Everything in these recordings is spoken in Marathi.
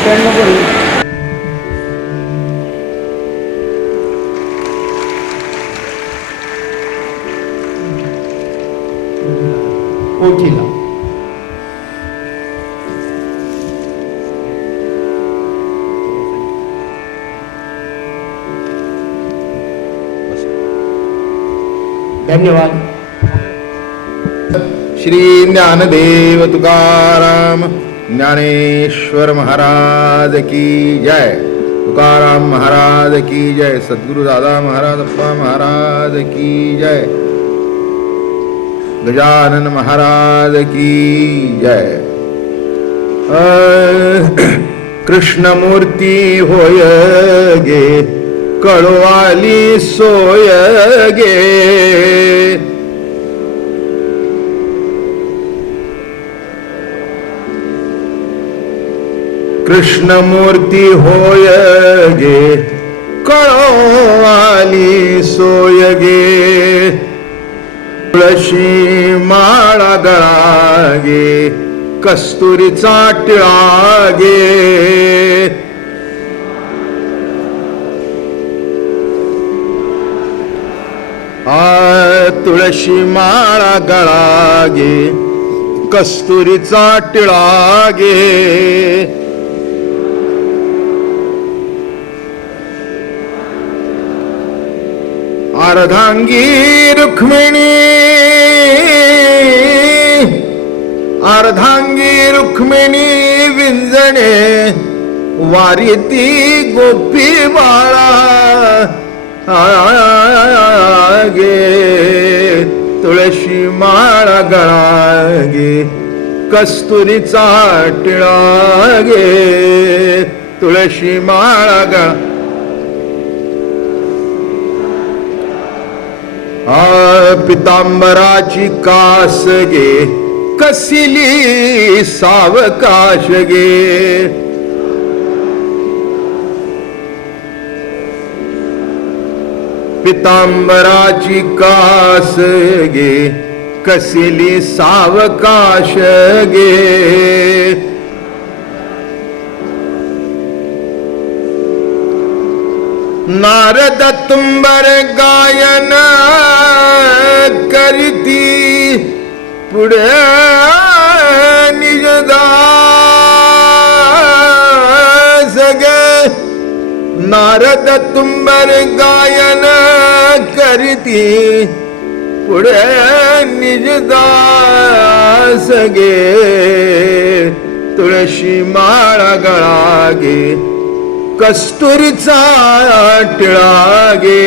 स्टँड नको रे. ओळखीला धन्यवाद. श्री ज्ञानदेव तुकाराम ज्ञानेश्वर महाराज की जय. तुकाराम महाराज की जय. सद्गुरु दादा महाराज अप्पा महाराज की जय. गजानन महाराज की जय. कृष्णमूर्ती होय गे कळवाली सोय गे. कृष्णमूर्ती होय गे कळवाली सोय गे. तुळशी माळा गळा गे कस्तुरीचा टिळा गे. तुळशी माळा गळा गे कस्तुरीचा टिळा गे. अर्धांगी रुक्मिणी अर्धांगी रुक्मिणी विंजणे वारीती गोपी बाळा गे. तुळशी माळा गळा गे कस्तुरीचा टिळा गे. तुळशी माळा गळा पितांबराची कास गे कसिली सावकाश गे. पितांबराची कास गे कसिली सावकाश गे. नारद तुंबर गायन करीती पुढे निजदास गे. नारद तुंबर गायन करीती पुढे निजदास गे. तुळशी माळा गळा गे कस्तुरीचा टिळा गे.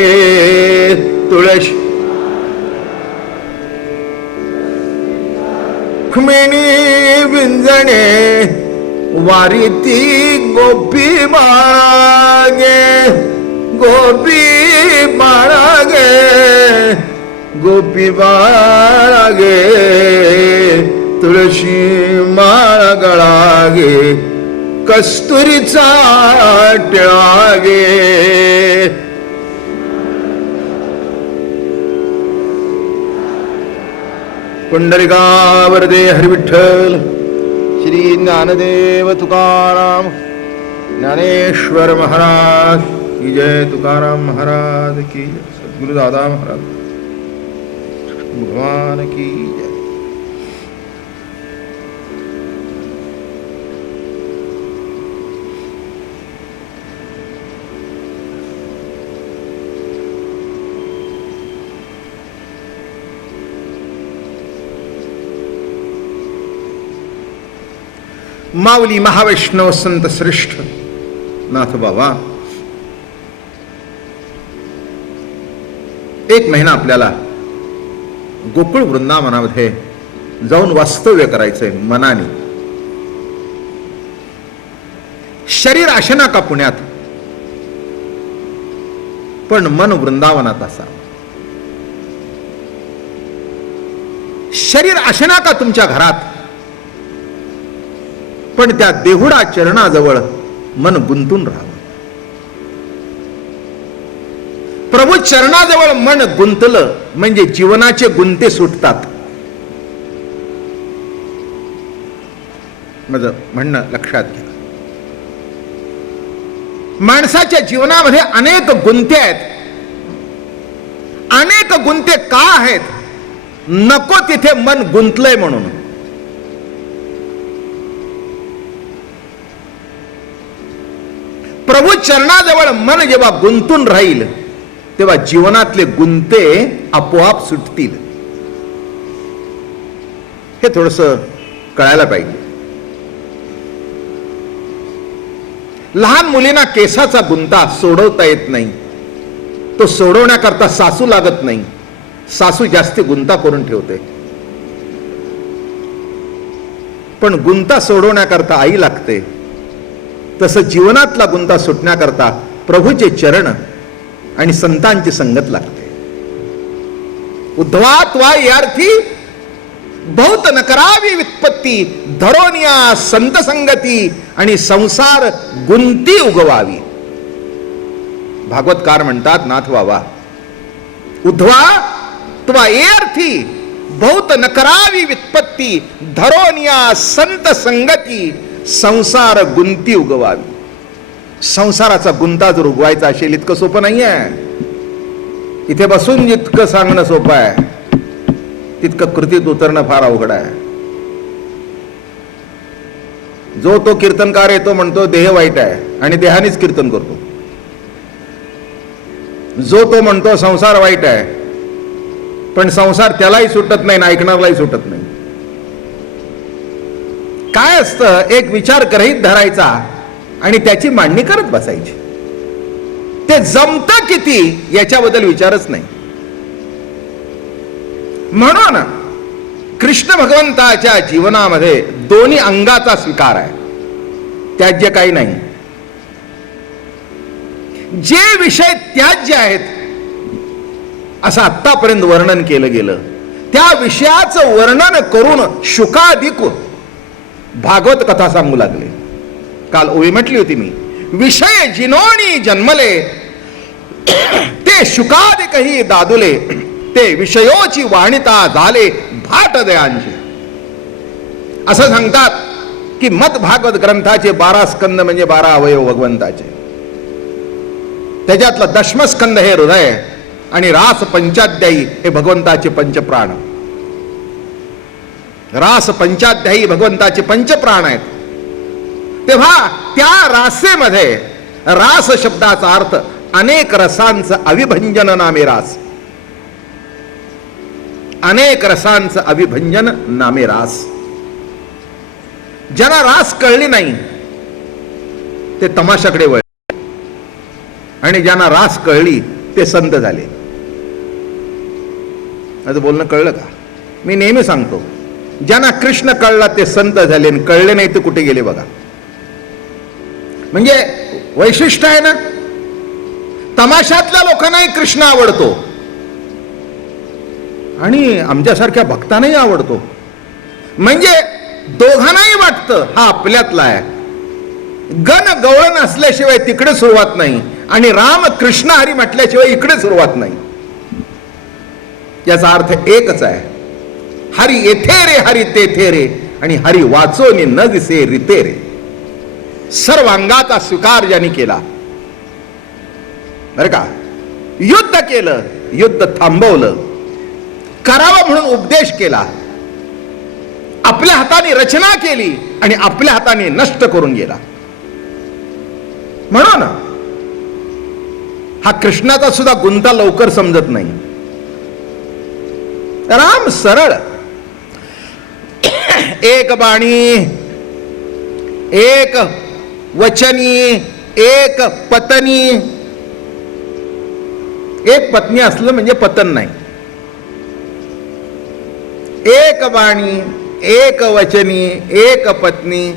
तुळशी रुक्मिणी विंजणे वारीती गोपी बाळा गे. गोपी बाळा गे गोपी बाळा गे. तुळशी माळा गळा गे कस्तुरीचा टिळा गे. पुंडलिकावरदे हरी विठ्ठल. श्री ज्ञानदेव तुकाराम ज्ञानेश्वर महाराज की जय. तुकाराम महाराज की जय. सद्गुरु दादा महाराज भगवान की जय. माऊली महावैष्णव संत श्रेष्ठ नाथ बाबा एक महिना आपल्याला गोकुळ वृंदावनामध्ये जाऊन वास्तव्य करायचंय मनाने. शरीर आशना का पुण्यात पण मन वृंदावनात असा. शरीर आशना का तुमच्या घरात पण त्या देहुडा चरणाजवळ मन गुंतून राहावं. प्रभू चरणाजवळ मन गुंतलं म्हणजे जीवनाचे गुंते सुटतात. माझं म्हणणं लक्षात घ्या. माणसाच्या जीवनामध्ये अनेक गुंते आहेत. अनेक गुंते का आहेत? नको तिथे मन गुंतलंय म्हणून. प्रभू चरणाजवळ मन जेव्हा गुंतून राहील तेव्हा जीवनातले गुंते आपोआप सुटतील. हे थोडस कळायला पाहिजे. लहान मुलींना केसाचा गुंता सोडवता येत नाही. तो सोडवण्याकरता सासू लागत नाही. सासू जास्ती गुंता करून ठेवते. पण गुंता सोडवण्याकरता आई लागते. तसं जीवनातला गुंता सुटण्याकरता प्रभूचे चरण आणि संतांची संगत लागते. उद्धवा त्वा यार्थी बहुत न करावी व्युत्पत्ती, धरोनिया संत संगती आणि संसार गुंती उगवावी. भागवतकार म्हणतात, नाथ बाबा, उद्धवा त्वा यार्थी बहुत न करावी व्युत्पत्ती, धरोनिया संत संगती संसार गुंती उगवावी. संसाराचा गुंता जर उगवायचा असेल इतकं सोपं नाही आहे. इथे बसून जितकं सांगणं सोपं आहे तितकं कृतीत उतरणं फार अवघड आहे. जो तो कीर्तनकार येतो म्हणतो देह वाईट आहे आणि देहानेच कीर्तन करतो. जो तो म्हणतो संसार वाईट आहे पण संसार त्यालाही सुटत नाही ना ऐकणारलाही सुटत नाही. काय असतं, एक विचार गृहीत धरायचा आणि त्याची मांडणी करत बसायची. ते जमतं किती याच्याबद्दल विचारच नाही. म्हणून कृष्ण भगवंताच्या जीवनामध्ये दोन्ही अंगाचा स्वीकार आहे. त्याज्य काही नाही. जे विषय त्याज्य आहेत असं आतापर्यंत वर्णन केलं गेलं त्या विषयाचं वर्णन करून शुकाधिक भागवत कथा सांगू लागले. काल ओवी म्हटली होती मी, विषय जिनोनी जन्मले ते शुकाधिकही दादुले, ते विषयोची वाणिता झाले भाट दयांचे. असं सांगतात की मत भागवत ग्रंथाचे 12 स्कंद म्हणजे 12 अवयव भगवंताचे. त्याच्यातलं दशमस्कंद हे हृदय आणि रास पंचाध्यायी हे भगवंताचे पंचप्राण. रास पंचाध्यायी भगवंताचे पंचप्राण आहेत. तेव्हा त्या रासेमध्ये, रास शब्दाचा अर्थ अनेक रसांचं अविभंजन नामे रास. अनेक रसांचं अविभंजन नामे रास. ज्यांना रास कळली नाही ते तमाशाकडे वळले आणि ज्यांना रास कळली ते संत झाले. आता बोलणं कळलं का? मी नेहमी सांगतो, ज्यांना कृष्ण कळला ते संत झाले आणि कळले नाही ते कुठे गेले बघा. म्हणजे वैशिष्ट्य आहे ना. तमाशातल्या लोकांनाही कृष्ण आवडतो आणि आमच्यासारख्या भक्तांनाही आवडतो. म्हणजे दोघांनाही वाटतं हा आपल्यातला आहे. गण गवळण असल्याशिवाय तिकडे सुरुवात नाही आणि राम कृष्ण हरी म्हटल्याशिवाय इकडे सुरुवात नाही. याचा अर्थ एकच आहे, हरी येथे रे हरी तेथे रे आणि हरी वाचोनी न दिसे रिते रे. सर्व अंगाचा स्वीकार ज्यांनी केला बर का. युद्ध केलं, युद्ध थांबवलं, करावं म्हणून उपदेश केला, आपल्या हाताने रचना केली आणि आपल्या हाताने नष्ट करून गेला. म्हणून हा कृष्णाचा सुद्धा गुंता लवकर समजत नाही. राम सरळ, एक बाणी, एक वचनी, एक पत्नी. एक पत्नी असलं म्हणजे पतन नाही. एक बाणी, एक वचनी, एक पत्नी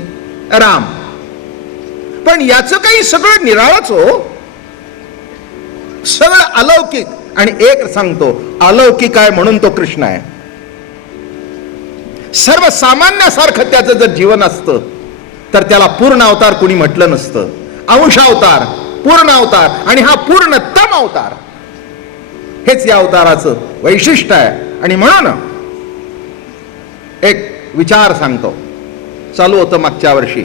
राम. पण याचं काही सगळं निराळच हो, सगळं अलौकिक. आणि एक सांगतो, अलौकिक आहे म्हणून तो कृष्ण आहे. सर्वसामान्यासारखं त्याचं जर जीवन असतं तर त्याला पूर्ण अवतार कुणी म्हटलं नसतं. अंश अवतार, पूर्ण अवतार आणि हा पूर्णतम अवतार, हेच या अवताराचं वैशिष्ट्य आहे. आणि म्हणून एक विचार सांगतो. चालू होतं मागच्या वर्षी,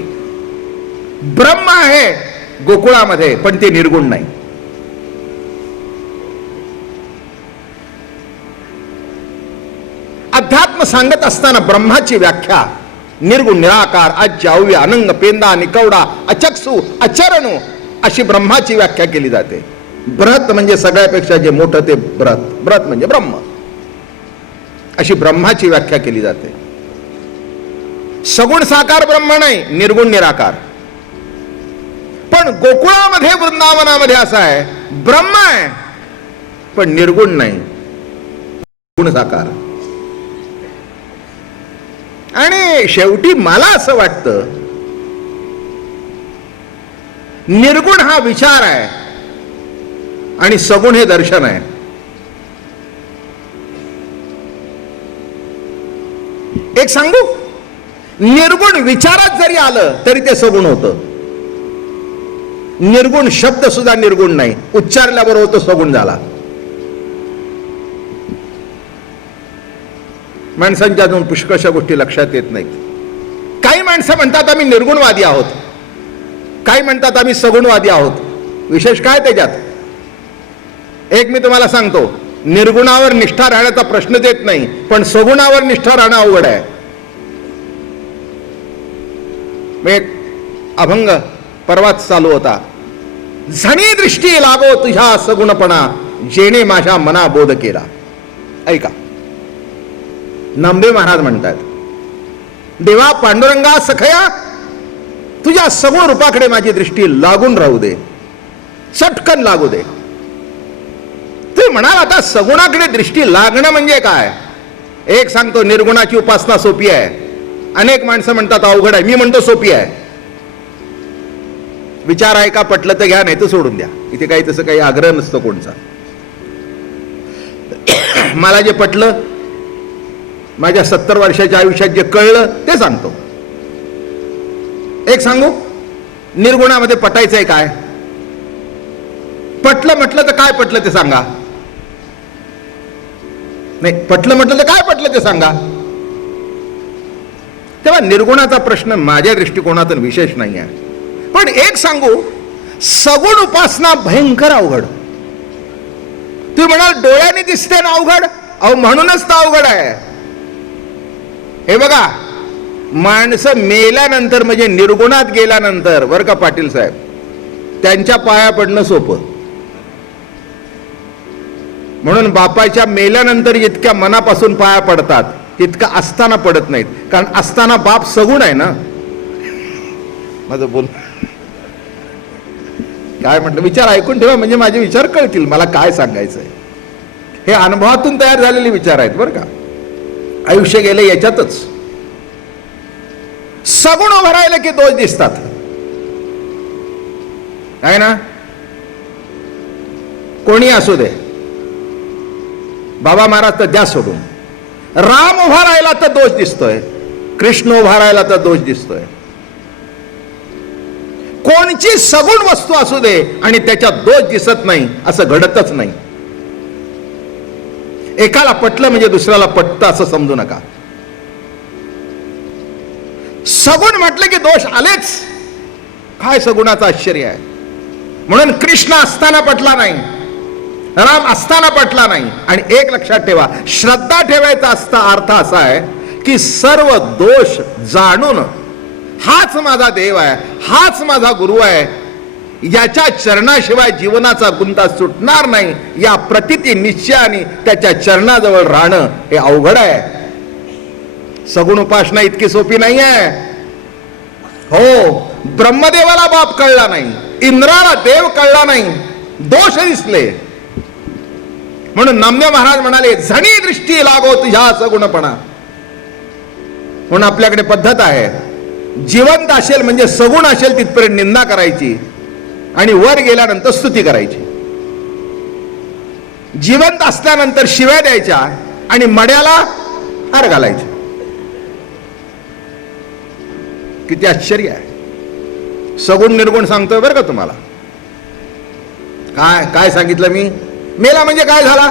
ब्रह्म आहे गोकुळामध्ये, पण ते निर्गुण नाही. अध्यात्म सांगत असताना ब्रह्माची व्याख्या निर्गुण, निराकार, आज्य, अव्य, अनंग, पेंदा, निकवडा, अचक्षु, अचरणु अशी ब्रह्माची व्याख्या केली जाते. बृहत म्हणजे सगळ्यापेक्षा जे मोठं ते बृहत, बृहत म्हणजे ब्रह्म, अशी ब्रह्माची व्याख्या केली जाते. सगुण साकार ब्रह्म नाही, निर्गुण निराकार. पण गोकुळामध्ये, वृंदावनामध्ये असं आहे, ब्रह्म आहे पण निर्गुण नाही, गुण साकार. आणि शेवटी मला असं वाटतं निर्गुण हा विचार आहे आणि सगुण हे दर्शन आहे. एक सांगू, निर्गुण विचारात जरी आलं तरी ते सगुण होतं. निर्गुण शब्द सुद्धा निर्गुण नाही, उच्चारल्याबरोबर होतो सगुण झाला. माणसांच्या अजून पुष्कळशा गोष्टी लक्षात येत नाहीत. काही माणसं म्हणतात आम्ही निर्गुणवादी आहोत, काही म्हणतात आम्ही सगुणवादी आहोत. विशेष काय त्याच्यात? एक मी तुम्हाला सांगतो, निर्गुणावर निष्ठा राहण्याचा प्रश्नच येत नाही, पण सगुणावर निष्ठा राहणं अवघड आहे. एक अभंग परवाच चालू होता, झणी दृष्टी लागो तुझ्या सगुणपणा, जेणे माझ्या मना बोध केला. ऐका, नामदेव महाराज म्हणतात, देवा पांडुरंगा सखया तुझ्या सगुण रूपाकडे माझी दृष्टी लागून राहू दे, चटकन लागू दे. तुम्ही म्हणाल आता सगुणाकडे दृष्टी लागणं म्हणजे काय? एक सांगतो, निर्गुणाची उपासना सोपी आहे. अनेक माणसं म्हणतात अवघड आहे, मी म्हणतो सोपी आहे. विचार आहे का, पटलं तर घ्या, नाही तर सोडून द्या. इथे काही तसं काही आग्रह नसतो कोणचा. मला जे पटलं, माझ्या 70 वर्षाच्या आयुष्यात जे कळलं ते सांगतो. एक सांगू, निर्गुणामध्ये पटायचंय काय? पटलं म्हटलं तर काय पटलं ते सांगा. नाही, पटलं म्हटलं तर काय पटलं ते सांगा. तेव्हा निर्गुणाचा प्रश्न माझ्या दृष्टिकोनातून विशेष नाही आहे. पण एक सांगू, सगुण उपासना भयंकर अवघड. तुम्ही म्हणाल डोळ्याने दिसते ना अवघड, अहो म्हणूनच तर अवघड आहे. हे बघा, माणसं मेल्यानंतर म्हणजे निर्गुणात गेल्यानंतर, बरं का पाटील साहेब, त्यांच्या पाया पडणं सोपं. म्हणून बापाच्या मेल्यानंतर जितक्या मनापासून पाया पडतात तितका असताना पडत नाहीत, कारण असताना बाप सगुण आहे ना. माझं बोल काय म्हटलं, विचार ऐकून ठेवा म्हणजे माझे विचार कळतील मला काय सांगायचंय. हे अनुभवातून तयार झालेले विचार आहेत बरं का. आयुष्य गेलं याच्यातच. सगुण उभं राहिलं की दोष दिसतात, आहे ना. कोणी असू दे, बाबा महाराज तर द्या सोडून. राम उभा राहिला तर दोष दिसतोय, कृष्ण उभा राहिला तर दोष दिसतोय. कोणची सगुण वस्तू असू दे आणि त्याच्यात दोष दिसत नाही असं घडतच नाही. एकाला पटलं म्हणजे दुसऱ्याला पटतं असं समजू नका. सगुण म्हटलं की दोष आलेच. काय सगुणाचं आश्चर्य आहे. म्हणून कृष्ण असताना पटला नाही, राम असताना पटला नाही. आणि एक लक्षात ठेवा, श्रद्धा ठेवायचा असता अर्थ असा आहे की सर्व दोष जाणून हाच माझा देव आहे, हाच माझा गुरु आहे, याच्या चरणाशिवाय जीवनाचा गुंता सुटणार नाही, या प्रतिती निश्चयाने त्याच्या चरणाजवळ राहणं हे अवघड आहे. सगुण उपासना इतकी सोपी नाही आहे. हो, ब्रह्मदेवाला बाप कळला नाही, इंद्राला देव कळला नाही, दोष दिसले. म्हणून नामदेव महाराज म्हणाले, झणी दृष्टी लागो तुझ्या सगुणपणा. म्हणून आपल्याकडे पद्धत आहे, जिवंत असेल म्हणजे सगुण असेल तिथपर्यंत निंदा करायची आणि वर गेल्यानंतर स्तुती करायची. जिवंत असल्यानंतर शिव्या द्यायच्या आणि मड्याला हार घालायचे. किती आश्चर्य आहे. सगुण निर्गुण सांगतोय बरं का तुम्हाला. काय काय सांगितलं मी? मेला म्हणजे काय झाला?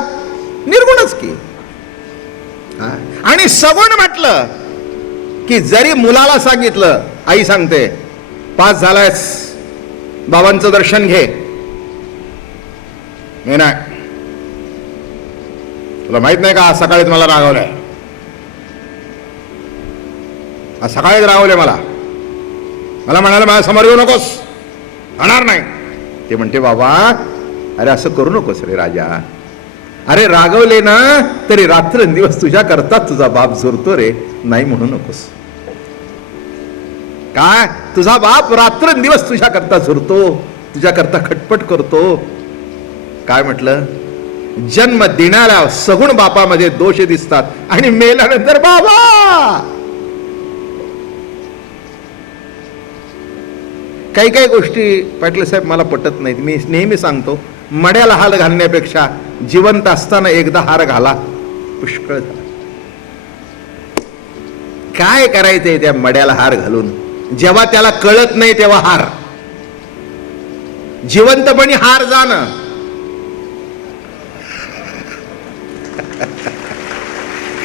निर्गुणच की. आणि सगुण म्हटलं की जरी मुलाला सांगितलं, आई सांगते 5 झालायस, बाबांचं दर्शन घे. मी नाही, तुला माहित नाही का आज सकाळीच मला रागवलंय, आज सकाळीच रागवले मला म्हणाले माझ्या समोर येऊ नकोस, होणार नाही. ते म्हणते बाबा अरे असं करू नकोस रे राजा, अरे रागवले ना तरी रात्रंदिवस तुझ्या करता तुझा बाप झुरतो रे, नाही म्हणू नकोस. काय तुझा बाप रात्रंदिवस तुझ्या करता झुरतो, तुझ्या करता खटपट करतो. काय म्हटलं, जन्म देणाऱ्या सगुण बापामध्ये दोष दिसतात आणि मेल्यानंतर बाबा. काही काही गोष्टी पाटील साहेब मला पटत नाहीत. मी नेहमी सांगतो, मड्याला हार घालण्यापेक्षा जिवंत असताना एकदा हार घाला, पुष्कळ झाला. काय करायचंय त्या मड्याला हार घालून, जेव्हा त्याला कळत नाही तेव्हा हार. जिवंतपणी हार जाणं.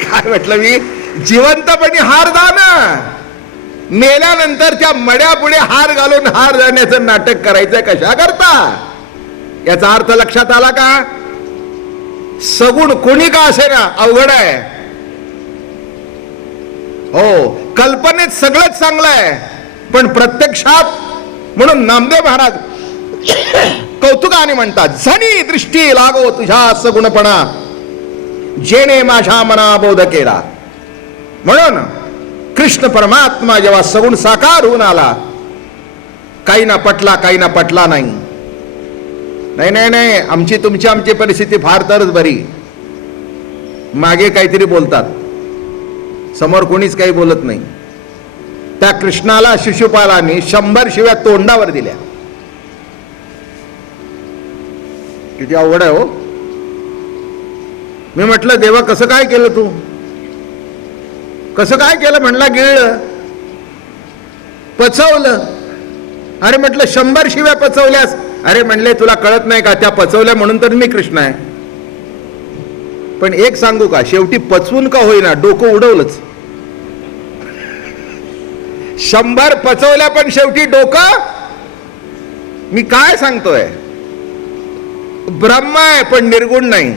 काय म्हटलं मी, जिवंतपणी हार जाणं, मेल्यानंतर त्या मड्यापुढे हार घालून हार जाण्याचं नाटक करायचं कशा करता. याचा अर्थ लक्षात आला का. सगुण कोणी का असे ना अवघड आहे. हो, कल्पनेत सगळंच चांगलं आहे, पण प्रत्यक्षात, म्हणून नामदेव महाराज कौतुकाने म्हणतात, झणी दृष्टी लागो तुझ्या सगुणपणा, जेणे माझ्या मना बोध केला. म्हणून कृष्ण परमात्मा जेव्हा सगुण साकार होऊन आला, काही ना पटला काही ना पटला नाही. नाही नाही नाही, आमची आमची परिस्थिती फार तरच बरी. मागे काहीतरी बोलतात, समोर कोणीच काही बोलत नाही. त्या कृष्णाला शिशुपालाने 100 शिव्या तोंडावर दिल्या. किती अवघड आहे हो. मी म्हटलं देवा कसं काय केलं तू, कसं काय केलं. म्हणला गिळलं, पचवलं. अरे म्हटलं 100 शिव्या पचवल्यास. अरे म्हणले तुला कळत नाही का, त्या पचवल्या म्हणून तर मी कृष्ण आहे. पण एक सांगू का, शेवटी पचवून का होईना डोकं उडवलंच. 100 पचवल्या पण शेवटी डोकं. मी काय सांगतोय, ब्रह्म आहे पण निर्गुण नाही.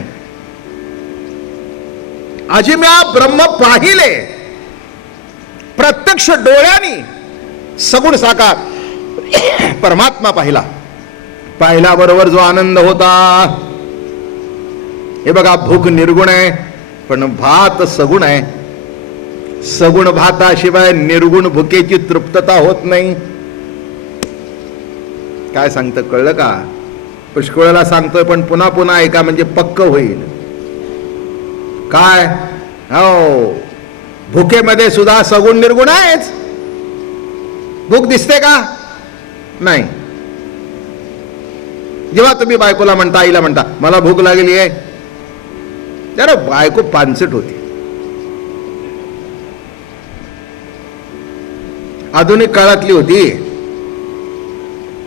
अजिम्या ब्रह्म पाहिले प्रत्यक्ष डोळ्यांनी, सगुण साकार परमात्मा पाहिला. पाहिल्याबरोबर जो आनंद होता, हे बघा, भूक निर्गुण आहे पण भात सगुण आहे. सगुण भाताशिवाय निर्गुण भुकेची तृप्तता होत नाही. काय सांगतं कळलं का. पुष्कळला सांगतोय पण पुन्हा पुन्हा ऐका म्हणजे पक्क होईल. काय, हो, भुकेमध्ये सुद्धा सगुण निर्गुण आहेच. भूक दिसते का नाही. जेव्हा तुम्ही बायकोला म्हणता, आईला म्हणता मला भूक लागली आहे, जरा बायको पानसट होती. आधुनिक काळातली होती.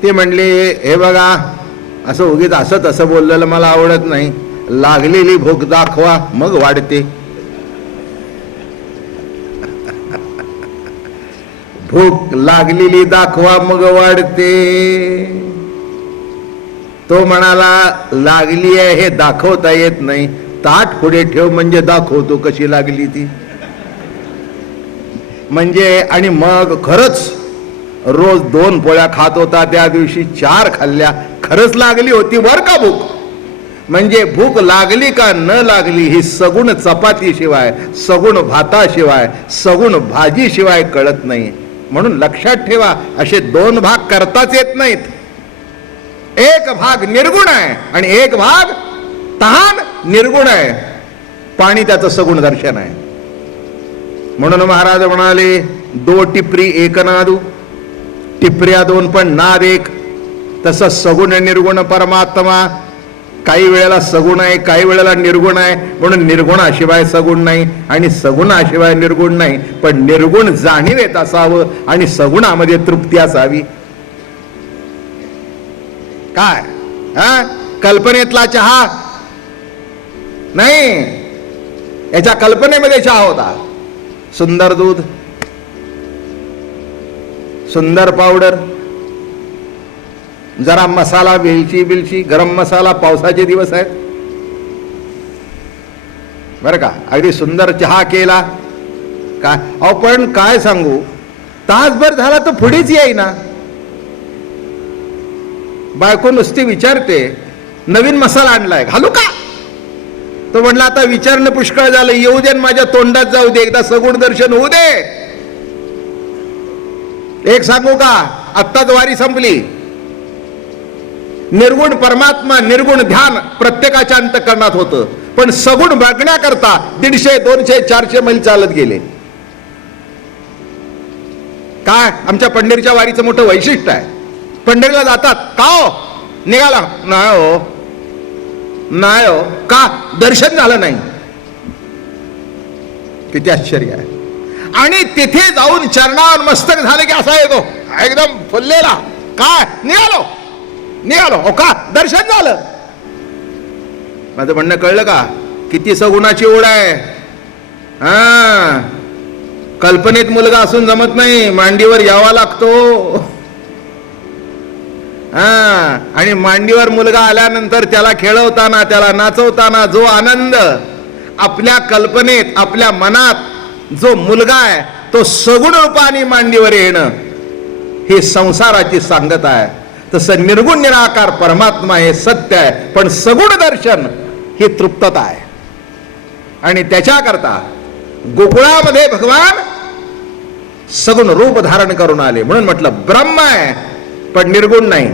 ते म्हणले हे बघा, असं उगीच असं तसं बोललेलं मला आवडत नाही. लागलेली भूक दाखवा मग वाढते. भूक लागलेली दाखवा मग वाढते. तो म्हणाला लागली आहे हे दाखवता येत नाही, ताट पुढे ठेव म्हणजे दाखवतो कशी लागली ती. म्हणजे आणि मग खरंच रोज 2 पोळ्या खात होता, त्या दिवशी 4 खाल्ल्या. खरंच लागली होती बर का भूक. म्हणजे भूक लागली का न लागली ही सगुण चपातीशिवाय, सगुण भाताशिवाय, सगुण भाजीशिवाय कळत नाही. म्हणून लक्षात ठेवा, असे 2 भाग करताच येत नाहीत. एक भाग निर्गुण आहे आणि एक भाग तहान निर्गुण आहे. पाणी त्याचं सगुण दर्शन आहे. म्हणून महाराज म्हणाले 2 टिपरी एक नादू, टिपऱ्या 2 पण नाद एक. तसं सगुण निर्गुण परमात्मा काही वेळेला सगुण आहे, काही वेळेला निर्गुण आहे. म्हणून निर्गुणाशिवाय सगुण नाही आणि सगुणाशिवाय निर्गुण नाही. पण निर्गुण जाणीव येत असावं आणि सगुणामध्ये तृप्ती असावी. काय हा, कल्पनेतला चहा नाही, याच्या कल्पनेमध्ये चहा होता. सुंदर दूध, सुंदर पावडर, जरा मसाला वेलची बिलची गरम मसाला, पावसाचे दिवस आहेत बरं का, अगदी सुंदर चहा केला काय. अहो पण काय सांगू, तासभर झाला तर पुढेच येईना. बायको नुसती विचारते नवीन मसाला आणलाय घालू का. तो म्हटलं आता विचारणं पुष्कळ झालं, येऊ दे माझ्या तोंडात जाऊ दे, एकदा सगुण दर्शन होऊ दे. एक सांगू का, आत्ताच वारी संपली. निर्गुण परमात्मा, निर्गुण ध्यान प्रत्येकाच्या अंतःकरणात होतं, पण सगुण बघण्याकरता 150, 200, 400 मैल चालत गेले. काय आमच्या पंढरीच्या वारीचं मोठं वैशिष्ट्य आहे. पंढरीला जातात का हो, निघाला नाही हो, नाही हो, का दर्शन झालं नाही. किती आश्चर्य आहे. आणि तिथे जाऊन चरणावर मस्तक झालं की असा येतो एकदम फुललेला, काय निघालो निघालो हो, का दर्शन झालं. माझं म्हणणं कळलं का, किती सगुणाची ओढ आहे. हा, कल्पनेत मुलगा असून जमत नाही, मांडीवर यावा लागतो. हा, आणि मांडीवर मुलगा आल्यानंतर त्याला खेळवताना, त्याला नाचवताना जो आनंद, आपल्या कल्पनेत आपल्या मनात जो मुलगा आहे तो सगुण रूपाने मांडीवर येणं, ही संसाराची सांगत आहे. तसं निर्गुण निराकार परमात्मा हे सत्य आहे, पण सगुण दर्शन ही तृप्तता आहे. आणि त्याच्याकरता गोकुळामध्ये भगवान सगुण रूप धारण करून आले. म्हणून म्हटलं ब्रह्म आहे पण निर्गुण नाही.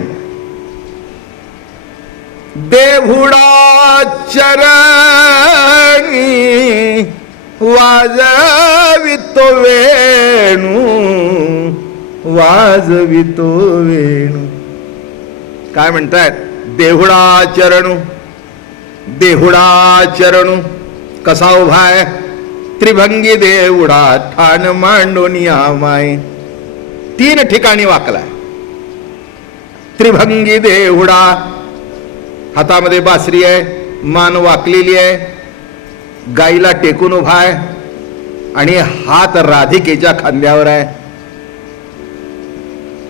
देहुडा चरणी वाजवितो वेणू, वाजवितो वेणू. काय म्हणतायत, देहुडा चरणू, देहुडा चरणू कसा उभा आहे. त्रिभंगी देवुडा ठाण मांडून माय. 3 ठिकाणी वाकलाय. त्रिभंगी देवुडा, हातामध्ये बासरी आहे, मान वाकलेली आहे, गाईला टेकून उभा आहे आणि हात राधिकेच्या खांद्यावर आहे.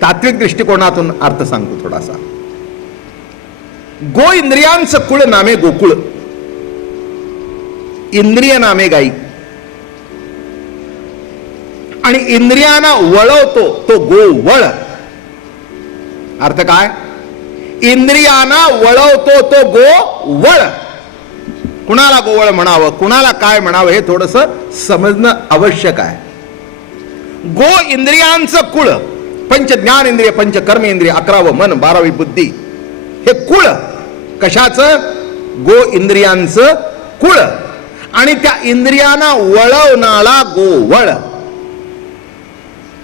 तात्विक दृष्टिकोनातून अर्थ सांगतो थोडासा. गो इंद्रियांचं कुळ नामे गोकुळ, इंद्रिय नामे गाई. आणि इंद्रियांना वळवतो तो गोवळ. अर्थ काय, इंद्रियांना वळवतो तो गोवळ. कुणाला गोवळ म्हणावं, कुणाला काय म्हणावं हे थोडस समजणं आवश्यक आहे. गो इंद्रियांचं कुळ, पंच ज्ञानेंद्रिय, पंच कर्मेंद्रिय, 11वं मन, 12वी बुद्धी, हे कुळ कशाचं, गो इंद्रियांचं कुळ. आणि त्या इंद्रियांना वळवणारा गोवळ.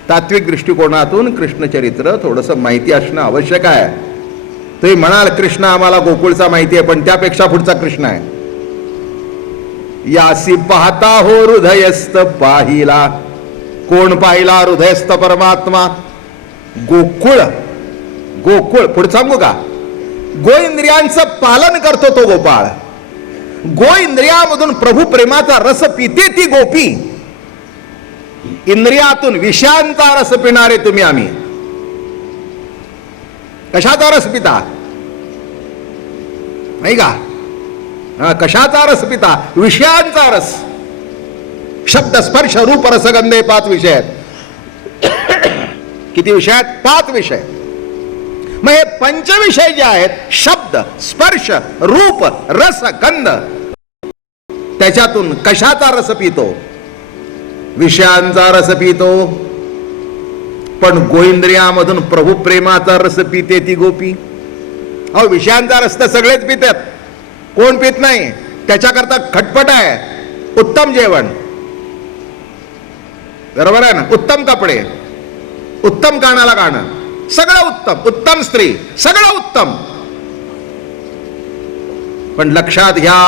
तात्विक दृष्टिकोनातून कृष्णचरित्र थोडस माहिती असणं आवश्यक आहे. तुम्ही म्हणाल कृष्ण आम्हाला गोकुळचा माहिती आहे, पण त्यापेक्षा पुढचा कृष्ण आहे. यासी पाहता हो हृदयस्थ पाहिला. कोण पाहिला, हृदयस्थ परमात्मा. गोकुळ, गोकुळ पुढे सांगू का, गो इंद्रियांचं पालन करतो तो गोपाळ. गो इंद्रियामधून प्रभू प्रेमाचा रस पिते ती गोपी. इंद्रियातून विषयांचा रस पिणारे तुम्ही आम्ही. कशाचा रस पिता नाही का, कशाचा रस पिता, विषयांचा रस. शब्द स्पर्श रूप रसगंधे 5 विषय आहेत. किती विषय आहेत, 5 विषय. मग हे पंचविषय जे आहेत, शब्द स्पर्श रूप रस गंध, त्याच्यातून कशाचा रस पितो, विषयांचा रस पितो. पण गोइंद्रियामधून प्रभू प्रेमाचा रस पिते ती गोपी. अहो विषयांचा रस तर सगळेच पितात, कोण पित नाही. त्याच्याकरता खटपट आहे. उत्तम जेवण, बरोबर आहे ना, उत्तम कपडे, उत्तम कानाला गाणं, सगळं उत्तम, उत्तम स्त्री, सगळं उत्तम. पण लक्षात घ्या,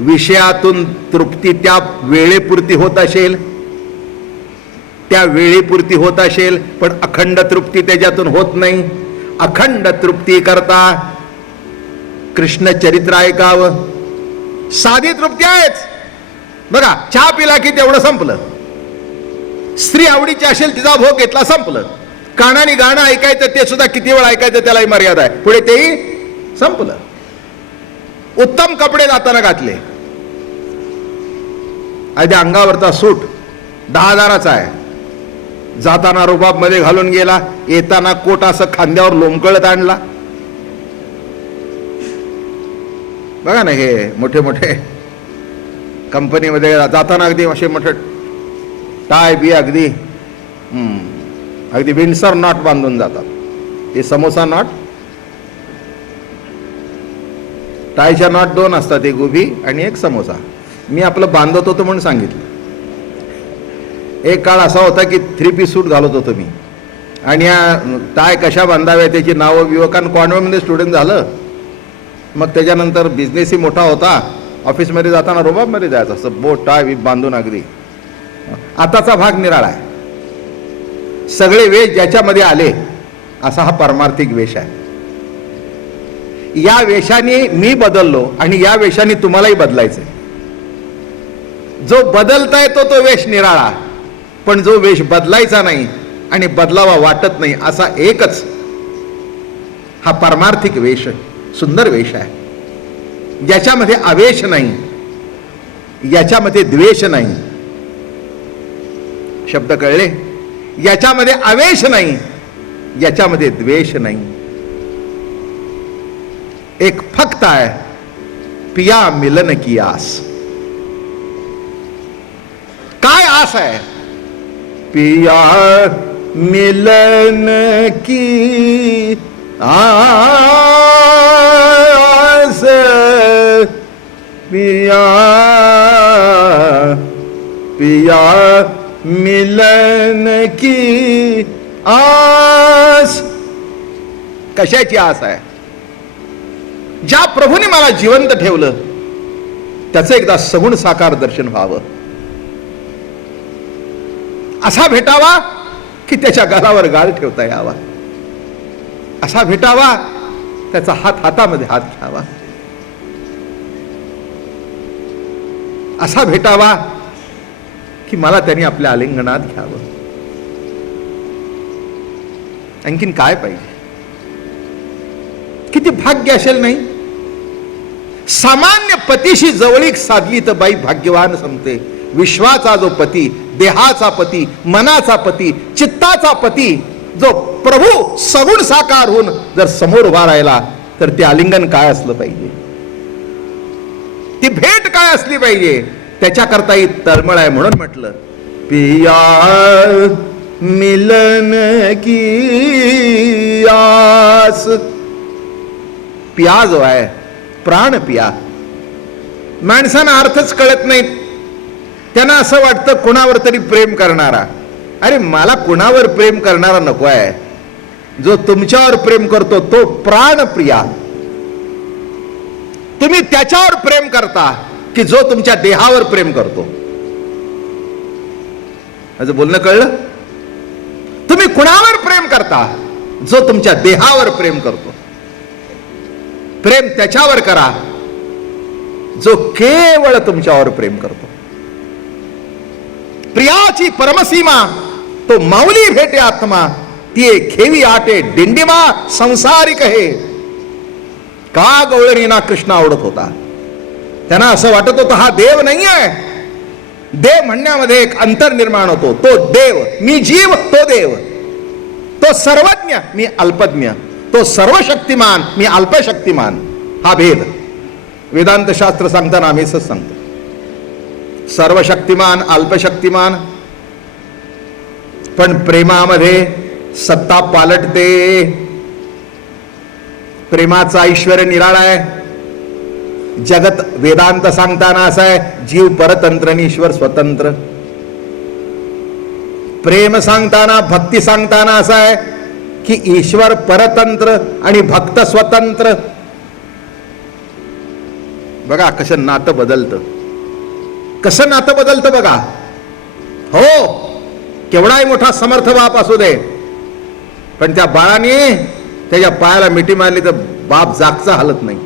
विषयातून तृप्ती त्या वेळेपुरती होत असेल, त्या वेळेपुरती होत असेल, पण अखंड तृप्ती त्याच्यातून होत नाही. अखंड तृप्ती करता कृष्ण चरित्र ऐकावं. साधी तृप्ती आहेच. बघा, चहा पिला की तेवढं संपलं. स्त्री आवडीची असेल, तिचा भोग घेतला, संपलं. कानाने गाणं ऐकायचं ते सुद्धा किती वेळ ऐकायचं त्यालाही मर्यादा आहे. पुढे तेही संपलं. उत्तम कपडे जाताना घातले, अगदी अंगावरचा सूट 10,000चा आहे, जाताना रुबाब मध्ये घालून गेला, येताना कोट असं खांद्यावर लोंबकळत आणला. बघा ना, हे मोठे मोठे कंपनीमध्ये जाताना अगदी असे मोठे टाय बी अगदी अगदी विंडसर नॉट बांधून जातात. हे समोसा नॉट, टायच्या नॉट 2 असतात, एक उभी आणि एक समोसा. मी आपलं बांधत होतो म्हणून सांगितलं. एक काळ असा होता की 3 पीस सूट घालत होतो मी, आणि या टाय कशा बांधाव्या त्याची नावं विवेकान कॉन्व्हेंटमध्ये स्टुडंट झालं. मग त्याच्यानंतर बिझनेसही मोठा होता, ऑफिसमध्ये जाताना रोबाबमध्ये जायचं असं, बोट टाय बांधून अगदी. आताचा भाग निराळा आहे. सगळे वेश ज्याच्यामध्ये आले असा हा परमार्थिक वेश आहे. या वेशाने मी बदललो आणि या वेशाने तुम्हालाही बदलायचंय. जो बदलता येतो तो वेश निराळा, पण जो वेश बदलायचा नाही आणि बदलावा वाटत नाही असा एकच हा परमार्थिक वेश, सुंदर वेश आहे. ज्याच्यामध्ये आवेश नाही, याच्यामध्ये द्वेष नाही. शब्द कळले? याच्यामध्ये आवेश नाही, याच्यामध्ये द्वेष नाही. एक फक्त आहे, पिया मिलन की आस. काय आस आहे? पिया मिलन की आस, पिया पिया मिलन की आस. कशाची आस आहे? ज्या प्रभूने मला जिवंत ठेवलं त्याचं एकदा सगुण साकार दर्शन व्हावं, असा भेटावा की त्याच्या गालावर गाल ठेवता यावा, असा भेटावा त्याचा हात हातामध्ये हात घ्यावा, असा भेटावा की मला त्यांनी आपल्या आलिंगनात घ्यावं. आणखीन काय पाहिजे? किती भाग्य असेल नाही? सामान्य पतीशी जवळीक साधली तर बाई भाग्यवान संपते. विश्वाचा जो पती, देहाचा पती, मनाचा पती, चित्ताचा पती, जो प्रभू सगुण साकार होऊन जर समोर उभा राहिला तर ते आलिंगन काय असलं पाहिजे, ती भेट काय असली पाहिजे, त्याच्याकरता ही तळमळ आहे. म्हणून म्हटलं पिया मिलन की आस. पिया जो आहे, प्राण पिया. माणसांना अर्थच कळत नाही. त्यांना असं वाटतं कुणावर तरी प्रेम करणारा. अरे मला कुणावर प्रेम करणारा नको आहे, जो तुमच्यावर प्रेम करतो तो प्राण प्रिया. तुम्ही त्याच्यावर प्रेम करता की जो तुमच्या देहावर प्रेम करतो. माझं बोलणं कळलं? तुम्ही कुणावर प्रेम करता? जो तुमच्या देहावर प्रेम करतो. प्रेम त्याच्यावर करा जो केवळ तुमच्यावर प्रेम करतो. प्रियाची परमसीमा तो माऊली भेटे आत्मा, ती खेवी आटे दिंडिमा संसारिक हे. का गवळणीना कृष्ण आवडत होता? त्यांना असं वाटत होतं हा देव नाही आहे. देव म्हणण्यामध्ये एक अंतर निर्माण होतो. तो देव, मी जीव, तो देव. तो सर्वज्ञ, मी अल्पज्ञ. तो सर्वशक्तिमान, मी अल्पशक्तिमान. हा भेद वेदांत शास्त्र सांगताना आम्ही असंच सांगतो. सर्वशक्तिमान, अल्पशक्तिमान. पण प्रेमामध्ये सत्ता पालटते. प्रेमाचं ऐश्वर्य निराळा आहे. जगत वेदांत सांगताना असं आहे, जीव परतंत्र आणि ईश्वर स्वतंत्र. प्रेम सांगताना, भक्ती सांगताना असं आहे की ईश्वर परतंत्र आणि भक्त स्वतंत्र. बघा कसं नातं बदलतं, कसं नातं बदलतं बघा. हो, केवढाही मोठा समर्थ बाप असू दे, पण त्या बाळाने त्याच्या पायाला मिठी मारली तर बाप जागचा हालत नाही.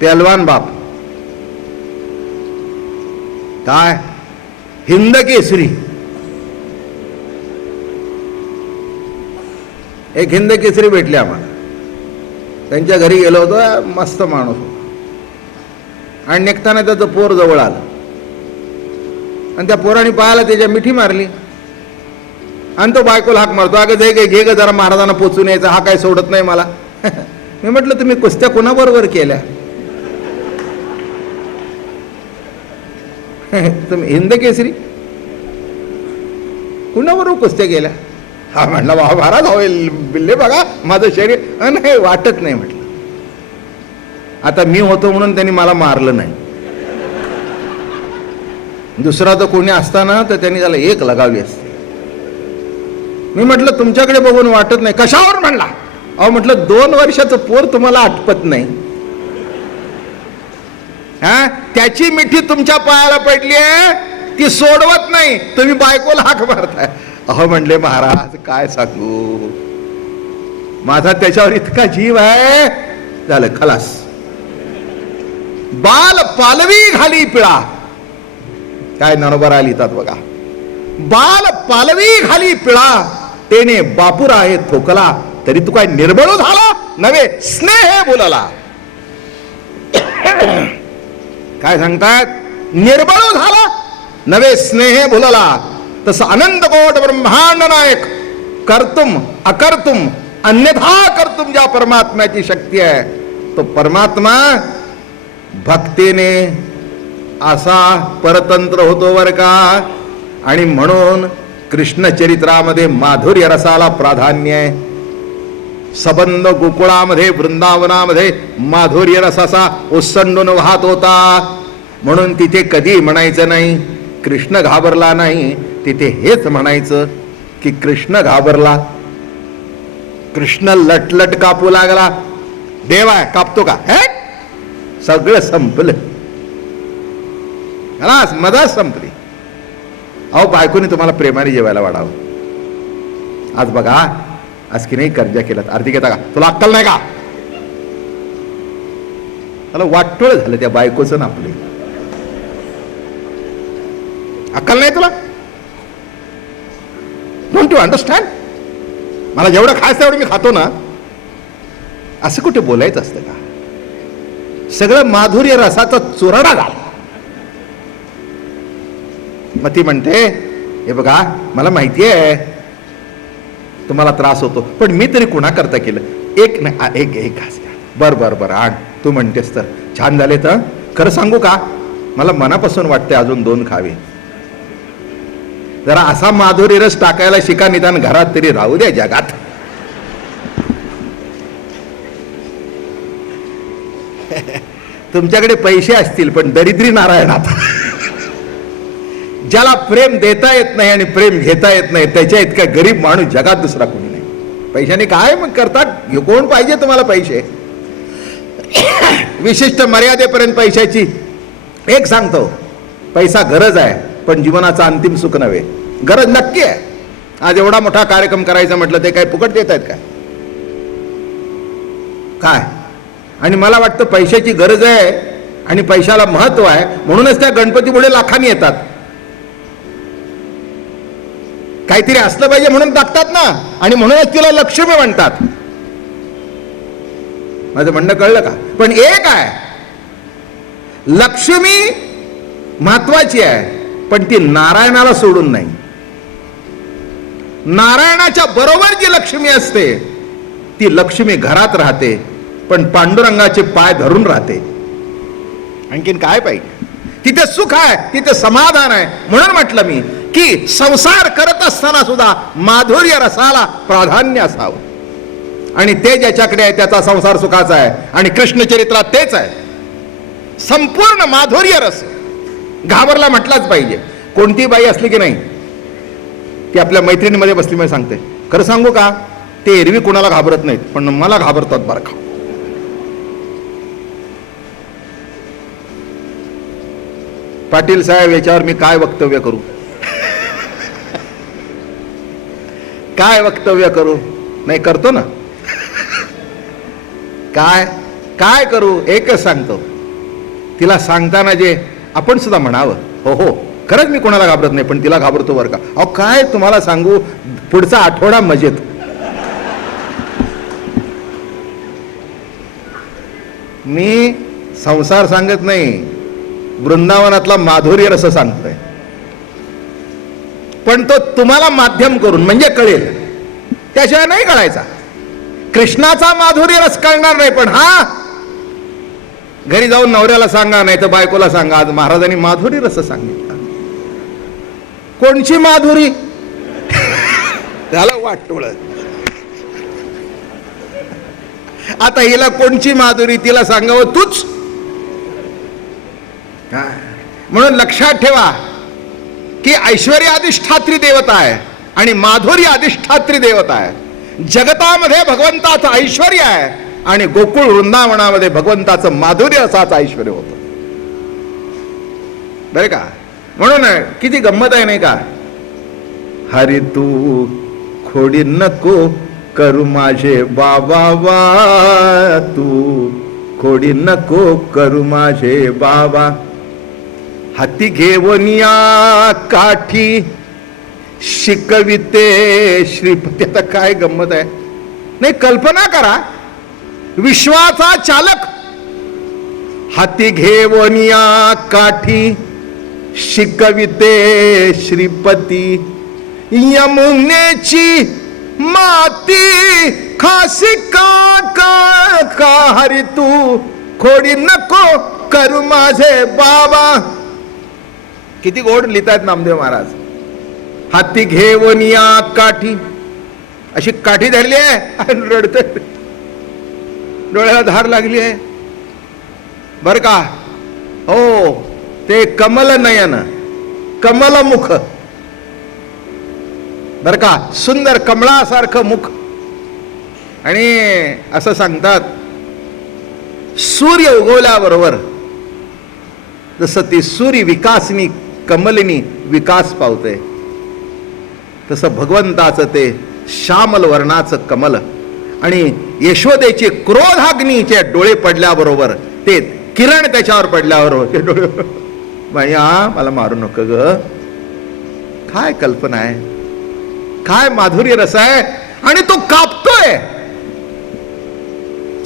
पेलवान बाप, काय हिंद केसरी, एक हिंद केसरी भेटले आम्हाला. त्यांच्या घरी गेलो होतो, मस्त माणूस होता. आणि निघताना त्याचं पोर जवळ आलं आणि त्या पोराने पायाला त्याच्या मिठी मारली आणि तो बायकोला हाक मारतो, अगं जाई घे ग जरा महाराजांना पोचून यायचं, हा काय सोडत नाही मला. मी म्हटलं तुम्ही कुस्त्या कोणाबरोबर केल्या? तुम्ही हिंद केसरी कुणाबरोबर कुस्त्या केल्या? हा म्हणला बाबा महाराज होईल बिल्ले बघा माझं शरीर. नाही वाटत नाही म्हटलं. आता मी होतो म्हणून त्यांनी मला मारलं नाही. दुसरा तर कोणी असताना तर त्यांनी त्याला एक लगावली असते. मी म्हटलं तुमच्याकडे बघून वाटत नाही. कशावर म्हणला? अहो म्हटलं 2 वर्षाचं पोर तुम्हाला आठपत नाही, हा त्याची मिठी तुमच्या पायाला पडली आहे, ती सोडवत नाही, तुम्ही बायकोला हाक मारताय. अहो म्हणले महाराज काय सांगू, माझा त्याच्यावर इतका जीव आहे. झालं खलास. बाल पालवी घाली पिळा, काय नरोबरा लिहितात बघा. बाल पालवी घाली पिळा, तेने बापुरा आहे थोकला, तरी तू काय निर्बळ झाला नव्हे स्नेह बोलला. काय सांगतात? निर्बळ झाला नव्हे स्नेह बोलला. तसं अनंत कोट ब्रह्मांड नायक कर्तुम अकर्तुम अन्यथा कर्तुम ज्या परमात्म्याची शक्ती आहे, तो परमात्मा भक्तीने असा परतंत्र होतो वर का. आणि म्हणून कृष्ण चरित्रामध्ये माधुर्य रसाला प्राधान्य आहे. सबंध गोकुळामध्ये वृंदावनामध्ये माधुर्य रसाचा ओसंडून वाहत होता. म्हणून तिथे कधी म्हणायचं नाही कृष्ण घाबरला नाही, तिथे हेच म्हणायचं की कृष्ण घाबरला. कृष्ण लटलट कापू लागला. देव आहे कापतो का? हे सगळं संपलं, मजा संपली. अहो बायकोनी तुम्हाला प्रेमाने जेवायला वाढावं. आज बघा आज की नाही कर्जा केलात, अर्धी घेता का? तुला अक्कल नाही का? मला वाटोळ झालं त्या बायकोचं ना आपले. अक्कल नाही तुला? Don't you understand? मला जेवढं खायचं तेवढं मी खातो ना. असं कुठे बोलायचं असतं का? सगळं माधुर्य रसाचा चुराडा झाला. मग ती म्हणते हे बघा मला माहिती आहे तुम्हाला त्रास होतो, पण मी तरी कुणा करता केलं? एक नाही एक घास घ्या. बर आण. तू म्हणतेस तर छान झाले तर. खरं सांगू का, मला मनापासून वाटते अजून 2 खावे. जरा असा माधुरी रस टाकायला शिका, निदान घरात तरी राहू द्या जगात. तुमच्याकडे पैसे असतील पण दरिद्री नारायणात. ज्याला प्रेम देता येत नाही आणि प्रेम घेता येत नाही, त्याच्या इतका गरीब माणूस जगात दुसरा कोणी नाही. पैशाने काय मग करतात? कोण पाहिजे तुम्हाला पैसे? विशिष्ट मर्यादेपर्यंत पैशाची. एक सांगतो, पैसा गरज आहे पण जीवनाचं अंतिम सुख नव्हे. गरज नक्की आहे. आज एवढा मोठा कार्यक्रम करायचा म्हटलं ते काय फुकट देत आहेत काय? आणि मला वाटतं पैशाची गरज आहे आणि पैशाला महत्व आहे म्हणूनच त्या गणपतीपुढे लाखांनी येतात. काहीतरी असलं पाहिजे म्हणून टाकतात ना, आणि म्हणूनच तिला लक्ष्मी म्हणतात. माझं म्हणणं कळलं का? पण एक आहे, लक्ष्मी महत्वाची आहे पण ती नारायणाला सोडून नाही. नारायणाच्या बरोबर जी लक्ष्मी असते ती लक्ष्मी घरात राहते पण पांडुरंगाचे पाय धरून राहते. आणखीन काय पाहिजे? तिथे सुख आहे, तिथे समाधान आहे. म्हणून म्हटलं मी की संसार करत असताना सुद्धा माधुर्य रसाला प्राधान्य असावं. आणि ते ज्याच्याकडे आहे त्याचा संसार सुखाचा आहे. आणि कृष्ण चरित्रात तेच आहे, संपूर्ण माधुर्य रस. घाबरला म्हटलाच पाहिजे. कोणती बाई असली की नाही ती आपल्या मैत्रिणीमध्ये बसली म्हणजे सांगते, खरं सांगू का, ते एरवी कोणाला घाबरत नाहीत पण मला घाबरतात बरं का. पाटील साहेब याच्यावर मी काय वक्तव्य करू? काय वक्तव्य करू? नाही करतो ना. काय काय करू? एकच सांगतो, तिला सांगताना जे आपण सुद्धा म्हणावं, हो खरंच मी कोणाला घाबरत नाही पण तिला घाबरतो बरं का. अहो काय तुम्हाला सांगू, पुढचा आठवडा मजेत. मी संसार सांगत नाही, वृंदावनातला माधुर्य रस सांगतोय. पण तो तुम्हाला माध्यम करून म्हणजे कळेल, त्याशिवाय नाही कळायचा. कृष्णाचा माधुर्य रस कळणार नाही, पण हा घरी जाऊन नवऱ्याला सांगा, नाही तर बायकोला सांगा, आज महाराजांनी माधुरी रस सांगितला. कोणची माधुरी? त्याला वाटोळ. आता हिला कोणची माधुरी, तिला सांगावं तूच. म्हणून लक्षात ठेवा की ऐश्वर्य अधिष्ठात्री देवता आहे आणि माधुर्य अधिष्ठात्री देवता आहे. जगतामध्ये भगवंताचं ऐश्वर्य आहे आणि गोकुळ वृंदावनामध्ये भगवंताचं माधुर्य असाच ऐश्वर्य होतं. बरं का? म्हणून किती गंमत आहे नाही का? हरी तू खोडी नको करू माझे बाबा वा, तू खोडी नको करू माझे बाबा. हाती घेऊन या काठी शिकविते श्रीपती. आता काय गंमत आहे नाही, कल्पना करा, विश्वाचा चालक हाती घेऊन या काठी शिकविते श्रीपती. यमुनेची माती खासी का का का, हरी तू खोडी नको करू माझे बाबा. किती गोड लिहितात नामदेव महाराज. हाती घेऊन या काठी, अशी काठी धरली आहे आणि रडते, डोळ्याला धार लागली आहे. बर का? हो, ते कमल नयन, कमल मुख, बर का, सुंदर कमळासारखं मुख. आणि असं सांगतात, सूर्य उगवल्याबरोबर जसं ती सूर्य विकासनी कमलिनी विकास पावते, तसं भगवंताचं ते श्यामल वर्णाचं कमल आणि यशोदेचे क्रोधाग्नीचे डोळे पडल्याबरोबर, ते किरण त्याच्यावर पडल्याबरोबर ते डोळे, मैया मला मारू नको ग. काय कल्पना आहे, काय माधुर्य रस आहे. आणि तो कापतोय.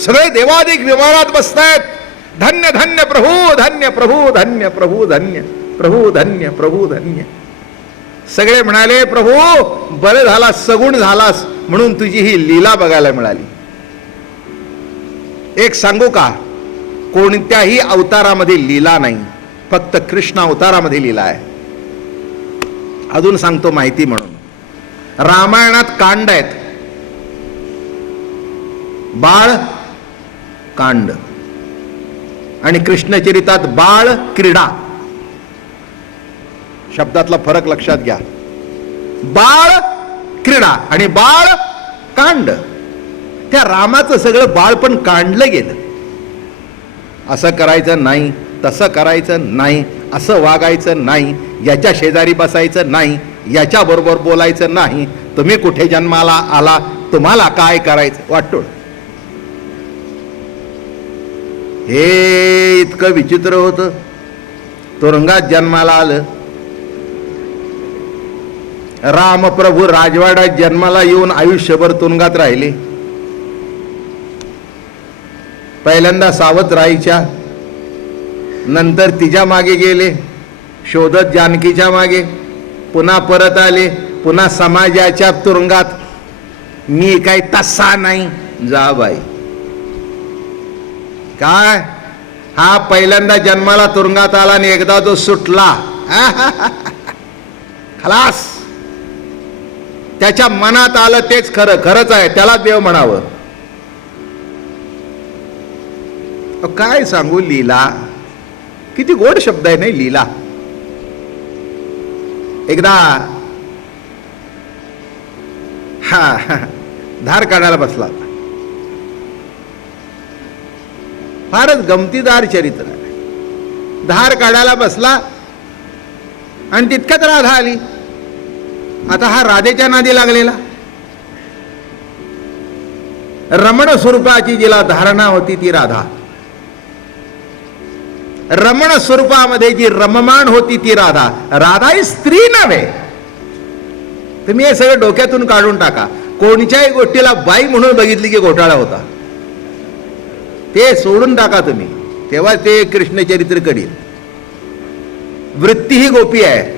सगळे देवादिक विमानात बसतायत. धन्य धन्य प्रभू, धन्य प्रभू, धन्य प्रभू, धन्य प्रभू, धन्य प्रभू, धन्य. सगळे म्हणाले, प्रभू बरं झाला, सगुण झालास म्हणून तुझी ही लीला बघायला मिळाली. एक सांगू का, कोणत्याही अवतारामध्ये लीला नाही, फक्त कृष्ण अवतारामध्ये लीला आहे. अजून सांगतो माहिती म्हणून. रामायणात कांड आहेत, बाळ कांड, आणि कृष्णचरितात बाळ क्रीडा. शब्दातला फरक लक्षात घ्या. बाळ क्रीडा आणि बाळ कांड. त्या रामाचं सगळं बाळपण कांडलं गेलं. असं करायचं नाही, तसं करायचं नाही, असं वागायचं नाही, याच्या शेजारी बसायचं नाही, याच्या बरोबर बोलायचं नाही, तुम्ही कुठे जन्माला आला, तुम्हाला काय करायचं, वाटोळ. हे इतकं विचित्र होतं. तुरुंगात जन्माला आलं. रामप्रभू राजवाड्यात जन्माला येऊन आयुष्यभर तुरुंगात राहिले. पहिल्यांदा सावत्र राहायच्या, नंतर तिच्या मागे गेले शोधत जानकीच्या मागे, पुन्हा परत आले, पुन्हा समाजाच्या तुरुंगात. मी काही तसा नाही. जा बाई, काय हा पहिल्यांदा जन्माला तुरुंगात आला आणि एकदा तो सुटला, खलास. त्याच्या मनात आलं तेच खरं, खरंच आहे, त्याला देव म्हणावं. काय सांगू, लीला. किती गोड शब्द आहे नाही, लीला. एकदा धार काढायला बसला. फारच गमतीदार चरित्र आहे. धार काढायला बसला आणि तितक्यात राधा आली. आता हा राधेच्या नादी लागलेला. रमण स्वरूपाची जिला धारणा होती ती राधा. रमण स्वरूपामध्ये जी रममाण होती ती राधा. राधा ही स्त्री नव्हे. तुम्ही हे सगळं डोक्यातून काढून टाका. कोणत्याही गोष्टीला बाई म्हणून बघितली की घोटाळा होता. ते सोडून टाका तुम्ही, तेव्हा ते कृष्णचरित्र करील. वृत्ती ही गोपी आहे,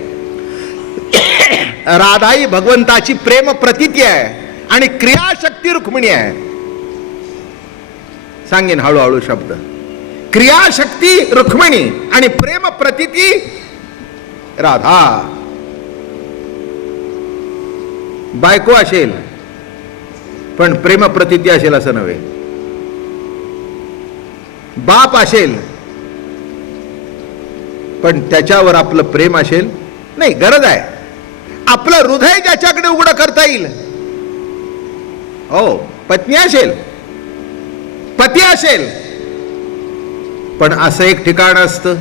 राधा ही भगवंताची प्रेम प्रतीती आहे आणि क्रियाशक्ती रुक्मिणी आहे. सांगेन हळूहळू शब्द. क्रियाशक्ती रुक्मिणी आणि प्रेम प्रतीती राधा. बायको असेल पण प्रेम प्रतीती असेल असं नव्हे. बाप असेल पण त्याच्यावर आपलं प्रेम असेल नाही. गरज आहे आपलं हृदय ज्याच्याकडे उघडं करता येईल. हो, पत्नी असेल, पती असेल, पण असं एक ठिकाण असतं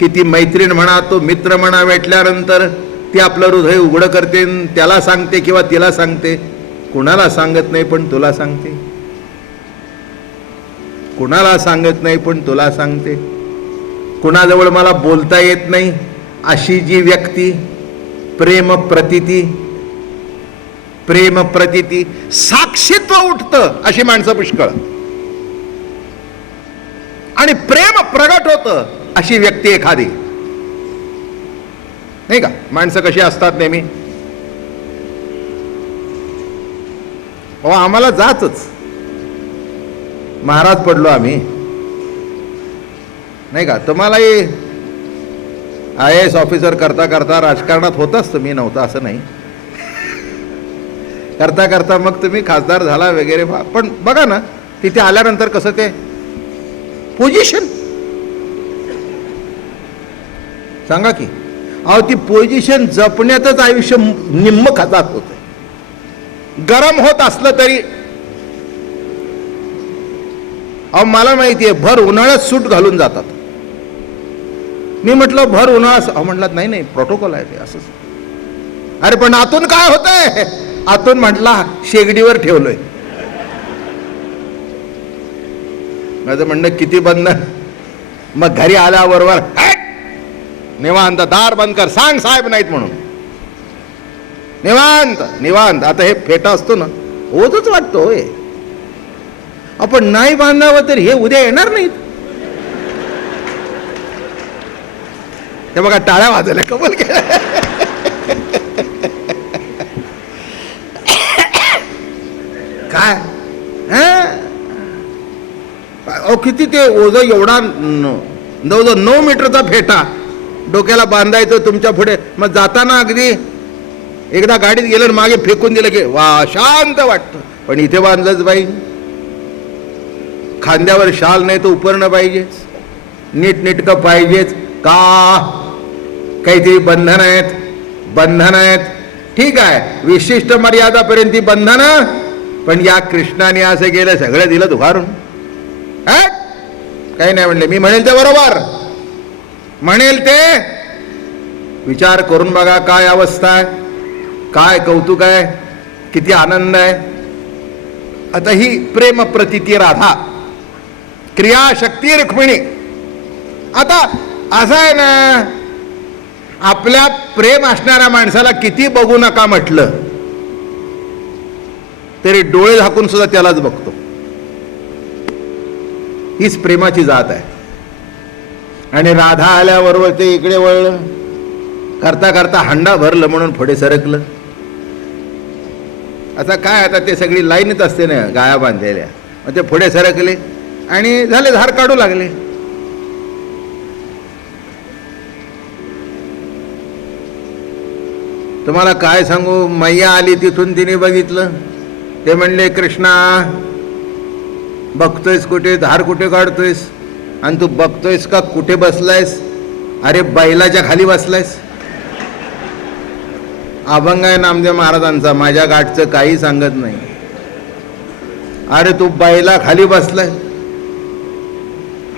की ती मैत्रीण म्हणा, तो मित्र म्हणा, भेटल्यानंतर ती आपलं हृदय उघडं करते, त्याला सांगते किंवा तिला सांगते. कुणाला सांगत नाही पण तुला सांगते, कुणाला सांगत नाही पण तुला सांगते. कुणाजवळ मला बोलता येत नाही अशी जी व्यक्ती, प्रेम प्रतीती, प्रेम प्रतीती, साक्षीत्व उठतं अशी माणसं पुष्कळ, आणि प्रेम प्रगट होतं अशी व्यक्ती एखादी, नाही का. माणसं कशी असतात नेहमी, हो आम्हाला जाचच, महाराज पडलो आम्ही, नाही का. तुम्हालाही IAS ऑफिसर करता करता राजकारणात होताच तुम्ही, नव्हता असं नाही, करता करता मग तुम्ही खासदार झाला वगैरे. पण बघा ना तिथे आल्यानंतर कसं ते पोझिशन, सांगा की. अहो ती पोझिशन जपण्यातच आयुष्य निम्म खचात होत. गरम होत असलं तरी, अहो मला माहितीये भर उन्हाळ्यात सूट घालून जातात. मी म्हटलं भर उन्हाळा, अहो म्हटलं नाही नाही प्रोटोकॉल आहे ते असंच. अरे पण आतून काय होतंय, आतून म्हटला शेगडीवर ठेवलोय. माझं म्हणणं किती बंद. मग घरी आल्याबरोबर निवांत दार बंद कर, सांग साहेब नाहीत म्हणून. निवांत निवांत. आता हे फेटा असतो ना, ओझच वाटतो होय. आपण नाही बांधावं तर हे उद्या येणार नाहीत. ते बघा टाळ्या वाजवल्या, कबल केलं. काय किती ते ओझ, एवढा 9 मीटरचा फेटा डोक्याला बांधायचं तुमच्या पुढे. मग जाताना अगदी एकदा गाडीत गेलं मागे फेकून दिलं की वा शांत वाटतं. पण इथे बांधलंच बाई, खांद्यावर शाल नाही तर उपरणं पाहिजेच, नीटनेटकं पाहिजेच. का काहीतरी बंधन आहेत, बंधन आहेत. ठीक आहे, विशिष्ट मर्यादापर्यंत ती बंधनं, पण या कृष्णाने असं केलं, सगळं दिलं दुखारून. काही नाही म्हणले. मी म्हणेल ते बरोबर, म्हणेल ते विचार करून बघा. काय अवस्था आहे, काय कौतुक आहे, किती आनंद आहे. आता ही प्रेम प्रतीती राधा, क्रियाशक्ती रुक्मिणी. आता असं आहे ना, आपल्या प्रेम असणाऱ्या माणसाला किती बघू नका म्हटलं तरी डोळे झाकून सुद्धा त्यालाच बघतो. हीच प्रेमाची जात आहे. आणि राधा आल्याबरोबर ते इकडे वळलं, करता करता हंडा भरलं म्हणून पुढे सरकलं. आता काय, आता ते सगळी लाईनच असते ना गाया बांधलेल्या. मग ते पुढे सरकले आणि झाले, धार काढू लागले. तुम्हाला काय सांगू, मैया आली तिथून, तिने बघितलं. ते म्हणले कृष्णा बघतोयस कुठे, धार कुठे काढतोयस, आणि तू बघतोयस का कुठे बसलायस. अरे बैलाच्या खाली बसलायस. अभंग आहे नामदेव महाराजांचा, माझ्या गाठचं काही सांगत नाही. अरे तू बैला खाली बसलाय.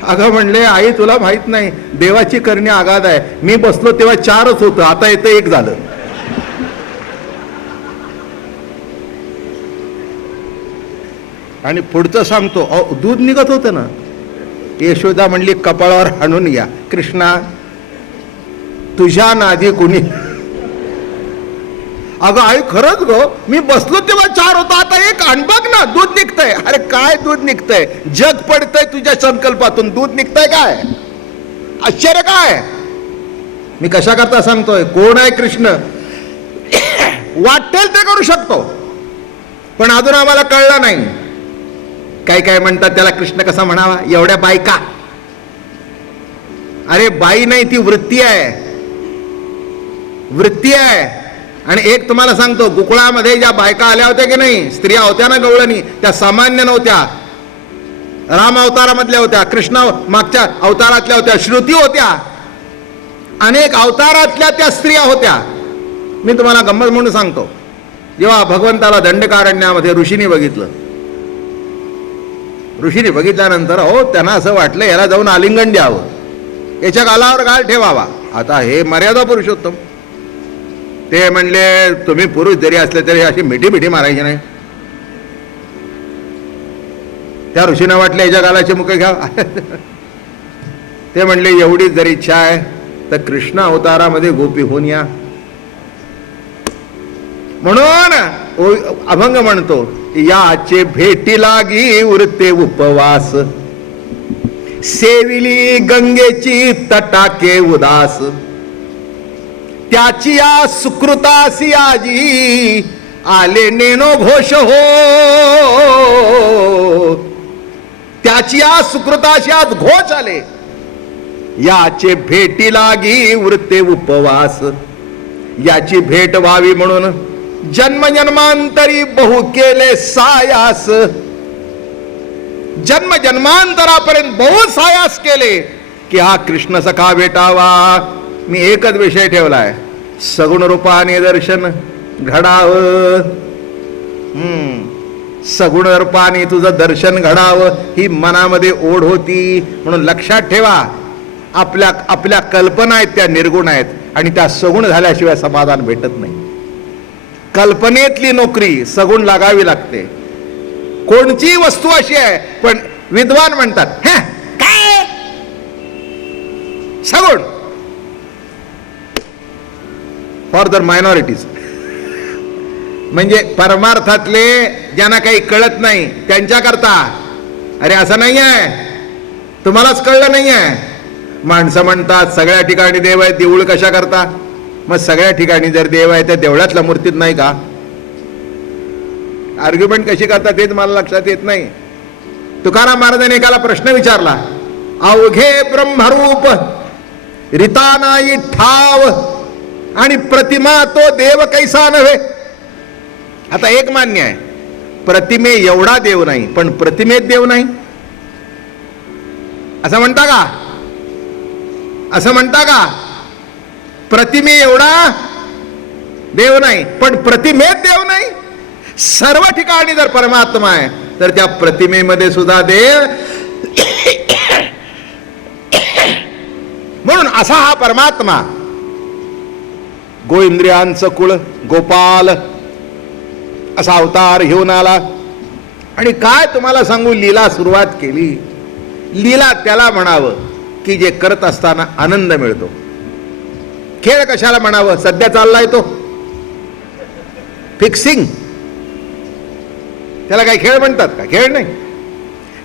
अगं म्हणले आई तुला माहित नाही, देवाची करणी आगाध आहे. मी बसलो तेव्हा 4च होतं, आता येतं 1 झालं. आणि पुढचं सांगतो, दूध निघत होतं ना. यशोदा म्हणली कपाळावर हाणून या, कृष्णा तुझ्या नादी कुणी. अगं आई खरंच गो, मी बसलो तेव्हा 4 होता, आता 1 आण बघ ना, दूध निघतंय. अरे काय दूध निघतंय? जग पडतंय तुझ्या संकल्पातून, दूध निघतंय काय? आश्चर्य काय? मी कशा करता सांगतोय, कोण आहे कृष्ण? वाटेल ते करू शकतो, पण अजून आम्हाला कळलं नाही. काय काय म्हणतात त्याला, कृष्ण कसा म्हणावा? एवढ्या बायका. अरे बाई नाही, ती वृत्ती आहे, वृत्ती आहे. आणि एक तुम्हाला सांगतो, गोकुळामध्ये ज्या बायका आल्या होत्या की नाही, स्त्रिया होत्या ना गवळणी, त्या सामान्य नव्हत्या. राम अवतारामधल्या होत्या, कृष्ण मागच्या अवतारातल्या होत्या, श्रुती होत्या, अनेक अवतारातल्या त्या स्त्रिया होत्या. मी तुम्हाला गंमत म्हणून सांगतो, जेव्हा भगवंताला दंडकारण्यामध्ये ऋषीने बघितलं, ऋषीने बघितल्यानंतर हो त्यांना असं वाटलं याला जाऊन आलिंगन द्यावं, याच्या गालावर गाल ठेवावा. आता हे मर्यादा पुरुषोत्तम, ते म्हणले तुम्ही पुरुष जरी असले तरी अशी मिठी मिठी मारायची नाही. त्या ऋषींना वाटलं याच्या गालाचे मुख घ्या. ते म्हणले एवढीच जर इच्छा आहे तर कृष्ण अवतारामध्ये गोपी होऊन या. म्हणून अभंग म्हणतो, याचे भेटी लागी उरते उपवास, सेविली गंगेची तटाके उदास, त्याची या सुकृतासी आजी आले नेनो घोष हो, त्याची या सुकृताशी आज घोष आले. याचे भेटी लागी उरते उपवास, याची भेट व्हावी म्हणून जन्मजन्मांतरी बहु केले सायास. जन्म जन्मांतरापर्यंत बहु सायास केले की हा कृष्ण सखा भेटावा. मी एकच विषय ठेवलाय, सगुण रूपाने दर्शन घडावं. सगुण रूपाने तुझं दर्शन घडावं ही मनामध्ये ओढ होती. म्हणून लक्षात ठेवा, आपल्या आपल्या कल्पना आहेत त्या निर्गुण आहेत, आणि त्या सगुण झाल्याशिवाय समाधान भेटत नाही. कल्पनेतली नोकरी सगुण लागावी लागते. कोणची वस्तू अशी आहे, पण विद्वान म्हणतात काय सगुण फॉर द मायनॉरिटीज. म्हणजे परमार्थातले ज्यांना काही कळत नाही त्यांच्याकरता. अरे असं नाही आहे, तुम्हालाच कळलं नाही आहे. माणसं म्हणतात सगळ्या ठिकाणी देव आहे, देऊळ कशा करता? मग सगळ्या ठिकाणी जर देव आहे तर देवळातल्या मूर्तीत नाही का? आर्ग्युमेंट कशी करतात तेच मला लक्षात येत नाही. तुकाराम महाराजांनी एकाला प्रश्न विचारला, अवघे ब्रह्मरूप रिता नाही ठाव आणि प्रतिमा तो देव कैसा नव्हे. आता एक मान्य आहे, प्रतिमे एवढा देव नाही, पण प्रतिमेत देव नाही असं म्हणता का? असं म्हणता का? प्रतिमे एवढा देव नाही, पण प्रतिमेत देव नाही. सर्व ठिकाणी जर परमात्मा आहे तर त्या प्रतिमेमध्ये सुद्धा देव. म्हणून असा हा परमात्मा गोइंद्रियांचं कुळ गोपाल असा अवतार घेऊन आला. आणि काय तुम्हाला सांगू, लीला सुरुवात केली. लीला त्याला म्हणावं की जे करत असताना आनंद मिळतो. खेळ कशाला म्हणावं? सध्या चाललाय तो फिक्सिंग, त्याला काही खेळ म्हणतात का? खेळ नाही.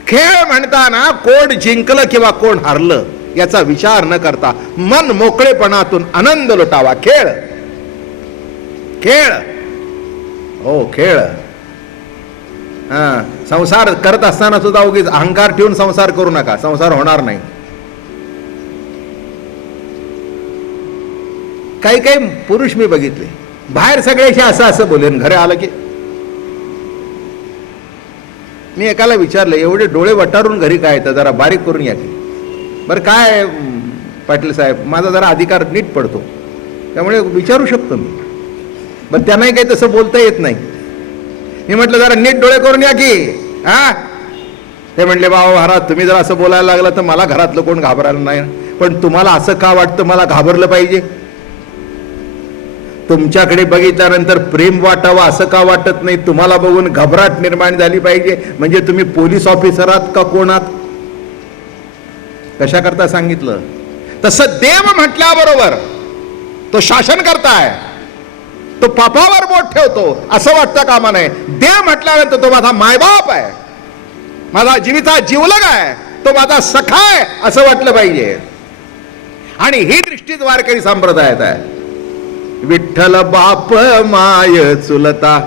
खेळ म्हणताना कोण जिंकलं किंवा कोण हारलं याचा विचार न करता मन मोकळेपणातून आनंद लुटावा. खेळ खेळ हो खेळ. संसार करत असताना सुद्धा उगीच अहंकार ठेवून संसार करू नका, संसार होणार नाही. काही काही पुरुष मी बघितले बाहेर सगळ्याशी असं असं बोलेन, घरी आलं की. मी एकाला विचारलं, एवढे डोळे वटारून घरी काय येतं, जरा बारीक करून या की. बरं काय पाटील साहेब, माझा जरा अधिकार नीट पडतो त्यामुळे विचारू शकतो मी. बरं त्यांनाही काही तसं बोलता येत नाही. मी म्हटलं जरा नीट डोळे करून या की. ते म्हणले बाबा महाराज तुम्ही जर असं बोलायला लागलं तर मला घरातलं कोण घाबरायला नाही, पण तुम्हाला असं का वाटतं मला घाबरलं पाहिजे? तुमच्याकडे बघितल्यानंतर प्रेम वाटावं असं का वाटत नाही? तुम्हाला बघून घबराट निर्माण झाली पाहिजे. म्हणजे तुम्ही पोलीस ऑफिसर आहात का कोण आहात? कशा करता सांगितलं? तसं देव म्हटल्याबरोबर तो शासन करताय. तो पापावर बोट ठेवतो असं वाटतं कामा नये. देव म्हटल्यानंतर तो माझा मायबाप आहे, माझा जीविता जीवलग आहे, तो माझा सखा आहे असं वाटलं पाहिजे. आणि ही दृष्टीच वारकरी संप्रदायात आहे. विठ्ठल बाप माय चुलता,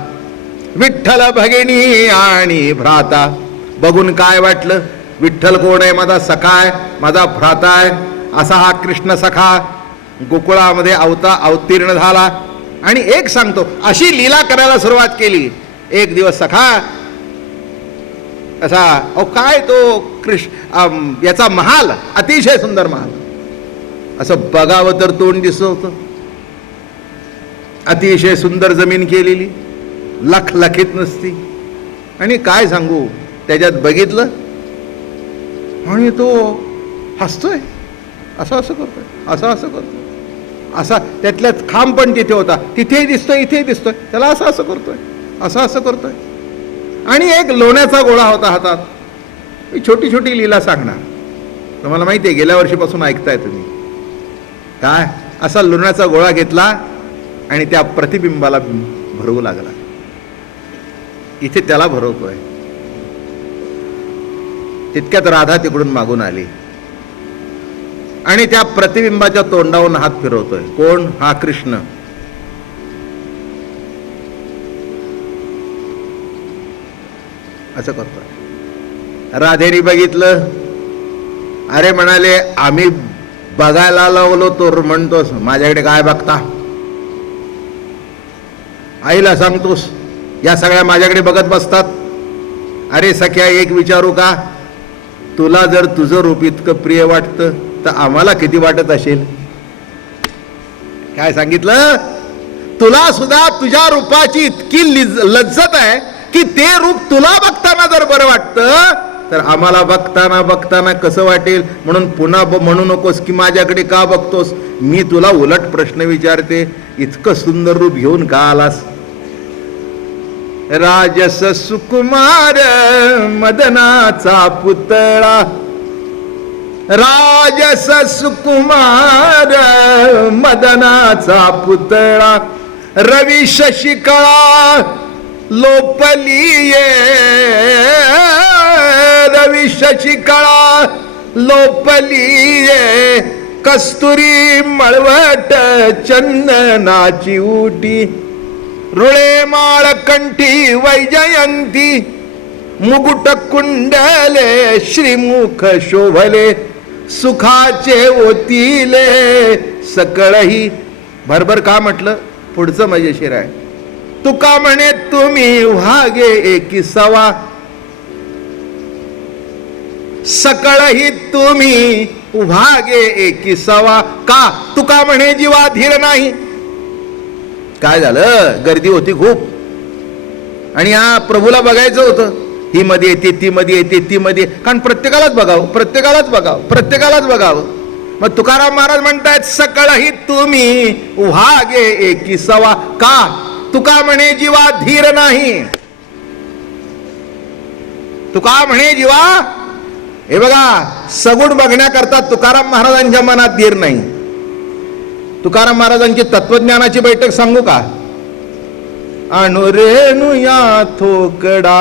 विठ्ठल भगिनी आणि भ्राता. बघून काय वाटलं? विठ्ठल कोण आहे? माझा सखा आहे, माझा भ्राता आहे. असा हा कृष्ण सखा गोकुळामध्ये अवतीर्ण झाला. आणि एक सांगतो, अशी लीला करायला सुरुवात केली. एक दिवस सखा असा, अहो काय तो याचा महाल, अतिशय सुंदर महाल, असं बघावं तर तोंड दिसत होतं. अतिशय सुंदर जमीन केलेली, लखलखीत नुसती. आणि काय सांगू, त्याच्यात बघितलं आणि तो हसतोय, असं करतोय, असं करतोय, असा. त्यातल्यात खांब पण तिथे होता, तिथेही दिसतोय, इथेही दिसतोय. त्याला असं करतोय, असं करतोय. आणि एक लोण्याचा गोळा होता हातात. मी छोटी छोटी लीला सांगणार, तुम्हाला माहिती आहे, गेल्या वर्षीपासून ऐकताय तुम्ही. काय? असा लोण्याचा गोळा घेतला आणि त्या प्रतिबिंबाला भरवू लागला. इथे त्याला भरवतोय. तितक्यात राधा तिकडून मागून आली आणि त्या प्रतिबिंबाच्या तोंडावरून हात फिरवतोय. कोण? हा कृष्ण. असं करतोय. राधेने बघितलं. अरे म्हणाले, आम्ही बघायला लावलो तो म्हणतोस, माझ्याकडे काय बघता? आईला सांगतोस, या सगळ्या माझ्याकडे बघत बसतात. अरे सख्या, एक विचारू का? तुला जर तुझं रूप इतकं प्रिय वाटतं तर आम्हाला किती वाटत असेल? काय सांगितलं? तुला सुद्धा तुझ्या रूपाची इतकी लज्जत आहे की ते रूप तुला बघताना जर बरं वाटतं तर आम्हाला बघताना कसं वाटेल? म्हणून पुन्हा म्हणू नकोस की माझ्याकडे का बघतोस. मी तुला उलट प्रश्न विचारते, इतकं सुंदर रूप घेऊन का आलास? राजस सुकुमार मदनाचा पुतळा, राजस सुकुमार मदनाचा पुतळा, रवी शशिकळा लोपलीये, रवी शशिकळा लोपलीये, कस्तुरी मळवट चंदनाची उटी, रुळे माळ कंठी वैजयंती, मुकुट कुंडले श्रीमुख शोभले, सुखाचे ओतिले सकळही. भरभर का म्हटलं? पुढचं मजेशीर आहे. तुका म्हणे तुम्ही व्हागे एकिसावा, सकळही तुम्ही उभागे एकिसावा. का? तुका म्हणे जीवा धीर नाही. काय झालं? गर्दी होती खूप आणि हा प्रभूला बघायचं होतं. ही मध्ये येते, ती मध्ये येते, ती मध्ये, कारण प्रत्येकालाच बघावं. मग तुकाराम महाराज म्हणतायत, सकळही तुम्ही उहागे एकिसावा. का? तुका म्हणे जीवा धीर नाही. तुका म्हणे जीवा, हे बघा, सगुण बघण्याकरता तुकाराम महाराजांच्या मनात धीर नाही. तुकाराम महाराजांची तत्वज्ञानाची बैठक सांगू का? अनुरेणू या थोकडा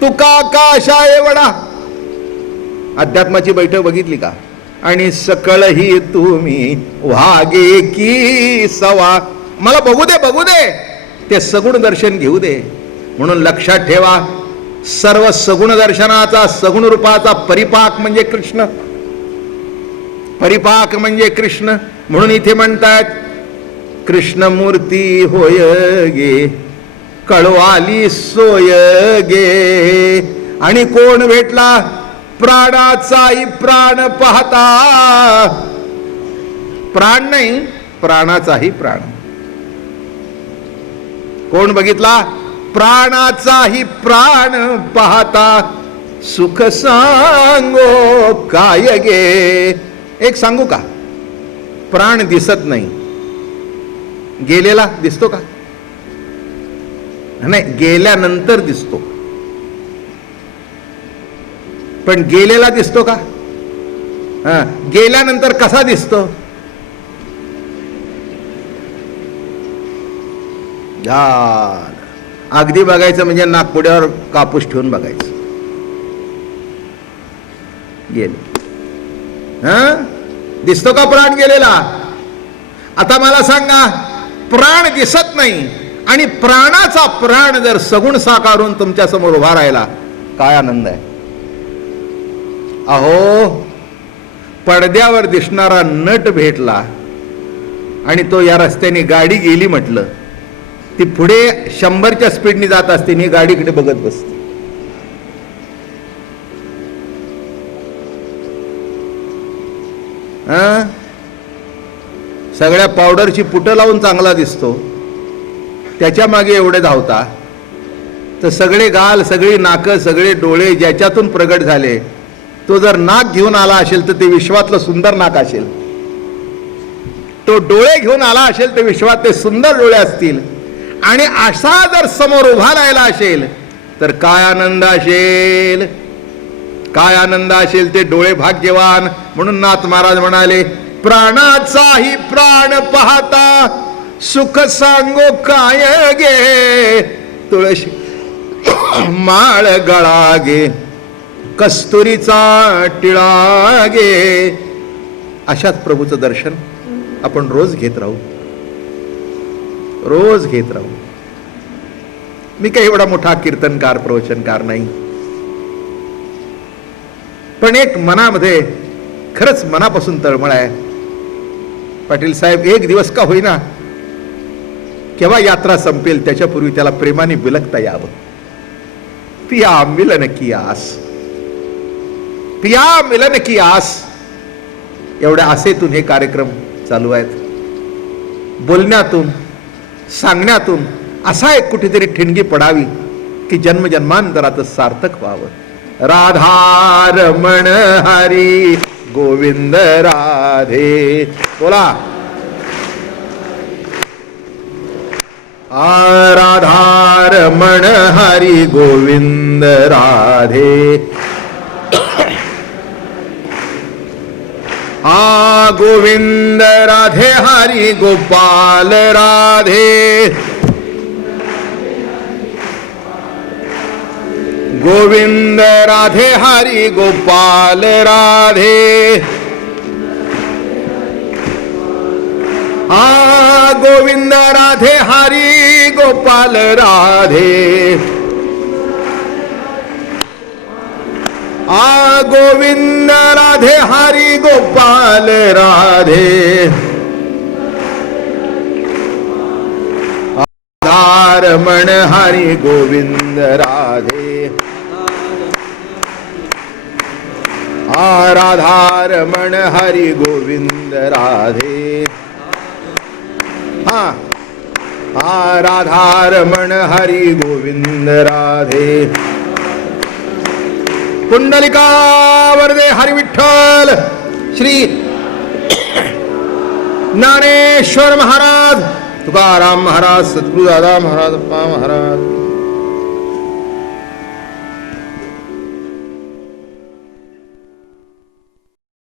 तुका काशा एवढा. अध्यात्माची बैठक बघितली का? आणि सकळही तुम्ही वागे की सवा. मला बघू दे, ते सगुण दर्शन घेऊ दे. म्हणून लक्षात ठेवा, सर्व सगुण दर्शनाचा, सगुण रूपाचा परिपाक म्हणजे कृष्ण. परिपाक म्हणजे कृष्ण. म्हणून इथे म्हणतात, कृष्णमूर्ती होय गे, कळवाली सोय गे. आणि कोण भेटला? प्राणाचाही प्राण पाहता. प्राण नाही, प्राणाचाही प्राण. कोण बघितला? प्राणाचाही प्राण पाहता. सुख सांगो काय गे. एक सांगू का? प्राण दिसत नाही, गेलेला दिसतो का? नाही, गेल्यानंतर दिसतो. पण गेलेला दिसतो का? गेल्यानंतर कसा दिसतो? झालं. अगदी बघायचं म्हणजे नागपुड्यावर कापूस ठेवून बघायचं. गेले. दिसतो का प्राण गेलेला? आता मला सांगा, प्राण दिसत नाही आणि प्राणाचा प्राण जर सगुण साकारून तुमच्या समोर उभा राहिला, काय आनंद आहे. अहो, पडद्यावर दिसणारा नट भेटला आणि तो या रस्त्याने गाडी गेली म्हटलं, ती पुढे 100च्या स्पीडने जात असते आणि गाडीकडे बघत बसते. सगळ्या पावडरची पुटं लावून चांगला दिसतो, त्याच्या मागे एवढे धावता, तर सगळे गाल, सगळी नाकं, सगळे डोळे ज्याच्यातून प्रगट झाले, तो जर नाक घेऊन आला असेल तर ते विश्वातलं सुंदर नाक असेल. तो डोळे घेऊन आला असेल तर विश्वात ते सुंदर डोळे असतील. आणि असा जर समोर उभा राहिला असेल तर काय आनंद असेल, काय आनंद असेल. ते डोळे भाग्यवान. म्हणून नाथ महाराज म्हणाले, प्राणाचाही प्राण पाहता सुख सांगो काय गे, तुळशी माळ गळा गे, कस्तुरीचा टिळा गे. अशाच प्रभूचं दर्शन आपण रोज घेत राहू, रोज घेत राहू. मी काही एवढा मोठा कीर्तनकार, प्रवचनकार नाही, पण एक मनामध्ये खरंच मनापासून तळमळ आहे. पाटील साहेब, एक दिवस का होईना, केव्हा यात्रा संपेल त्याच्यापूर्वी त्याला प्रेमाने बिलकता यावं. पिया मिलन की आस, पिया मिलन की आस. एवढ्या आसेतून हे कार्यक्रम चालू आहेत. बोलण्यातून, सांगण्यातून असा एक कुठेतरी ठिणगी पडावी की जन्मजन्मांतराचं सार्थक व्हावं. राधा रमण हरी गोविंद राधे. बोला. राधा रमण हरी गोविंद राधे. गोविंद राधे हरी गोपाल राधे. गोविंद राधे हरी गोपाल राधे. गोविंद राधे हरी गोपाल राधे. गोविंद राधे हरी गोपाल राधे. रमण हरी गोविंद राधे. राधा रमण हरी गोविंद राधे. राधा रमण हरी गोविंद राधे. पुंडलिका वरदे हरी विठ्ठल. श्री ज्ञानेश्वर महाराज, तुकाराम महाराज, सद्गुरु दादा महाराज, महाराज.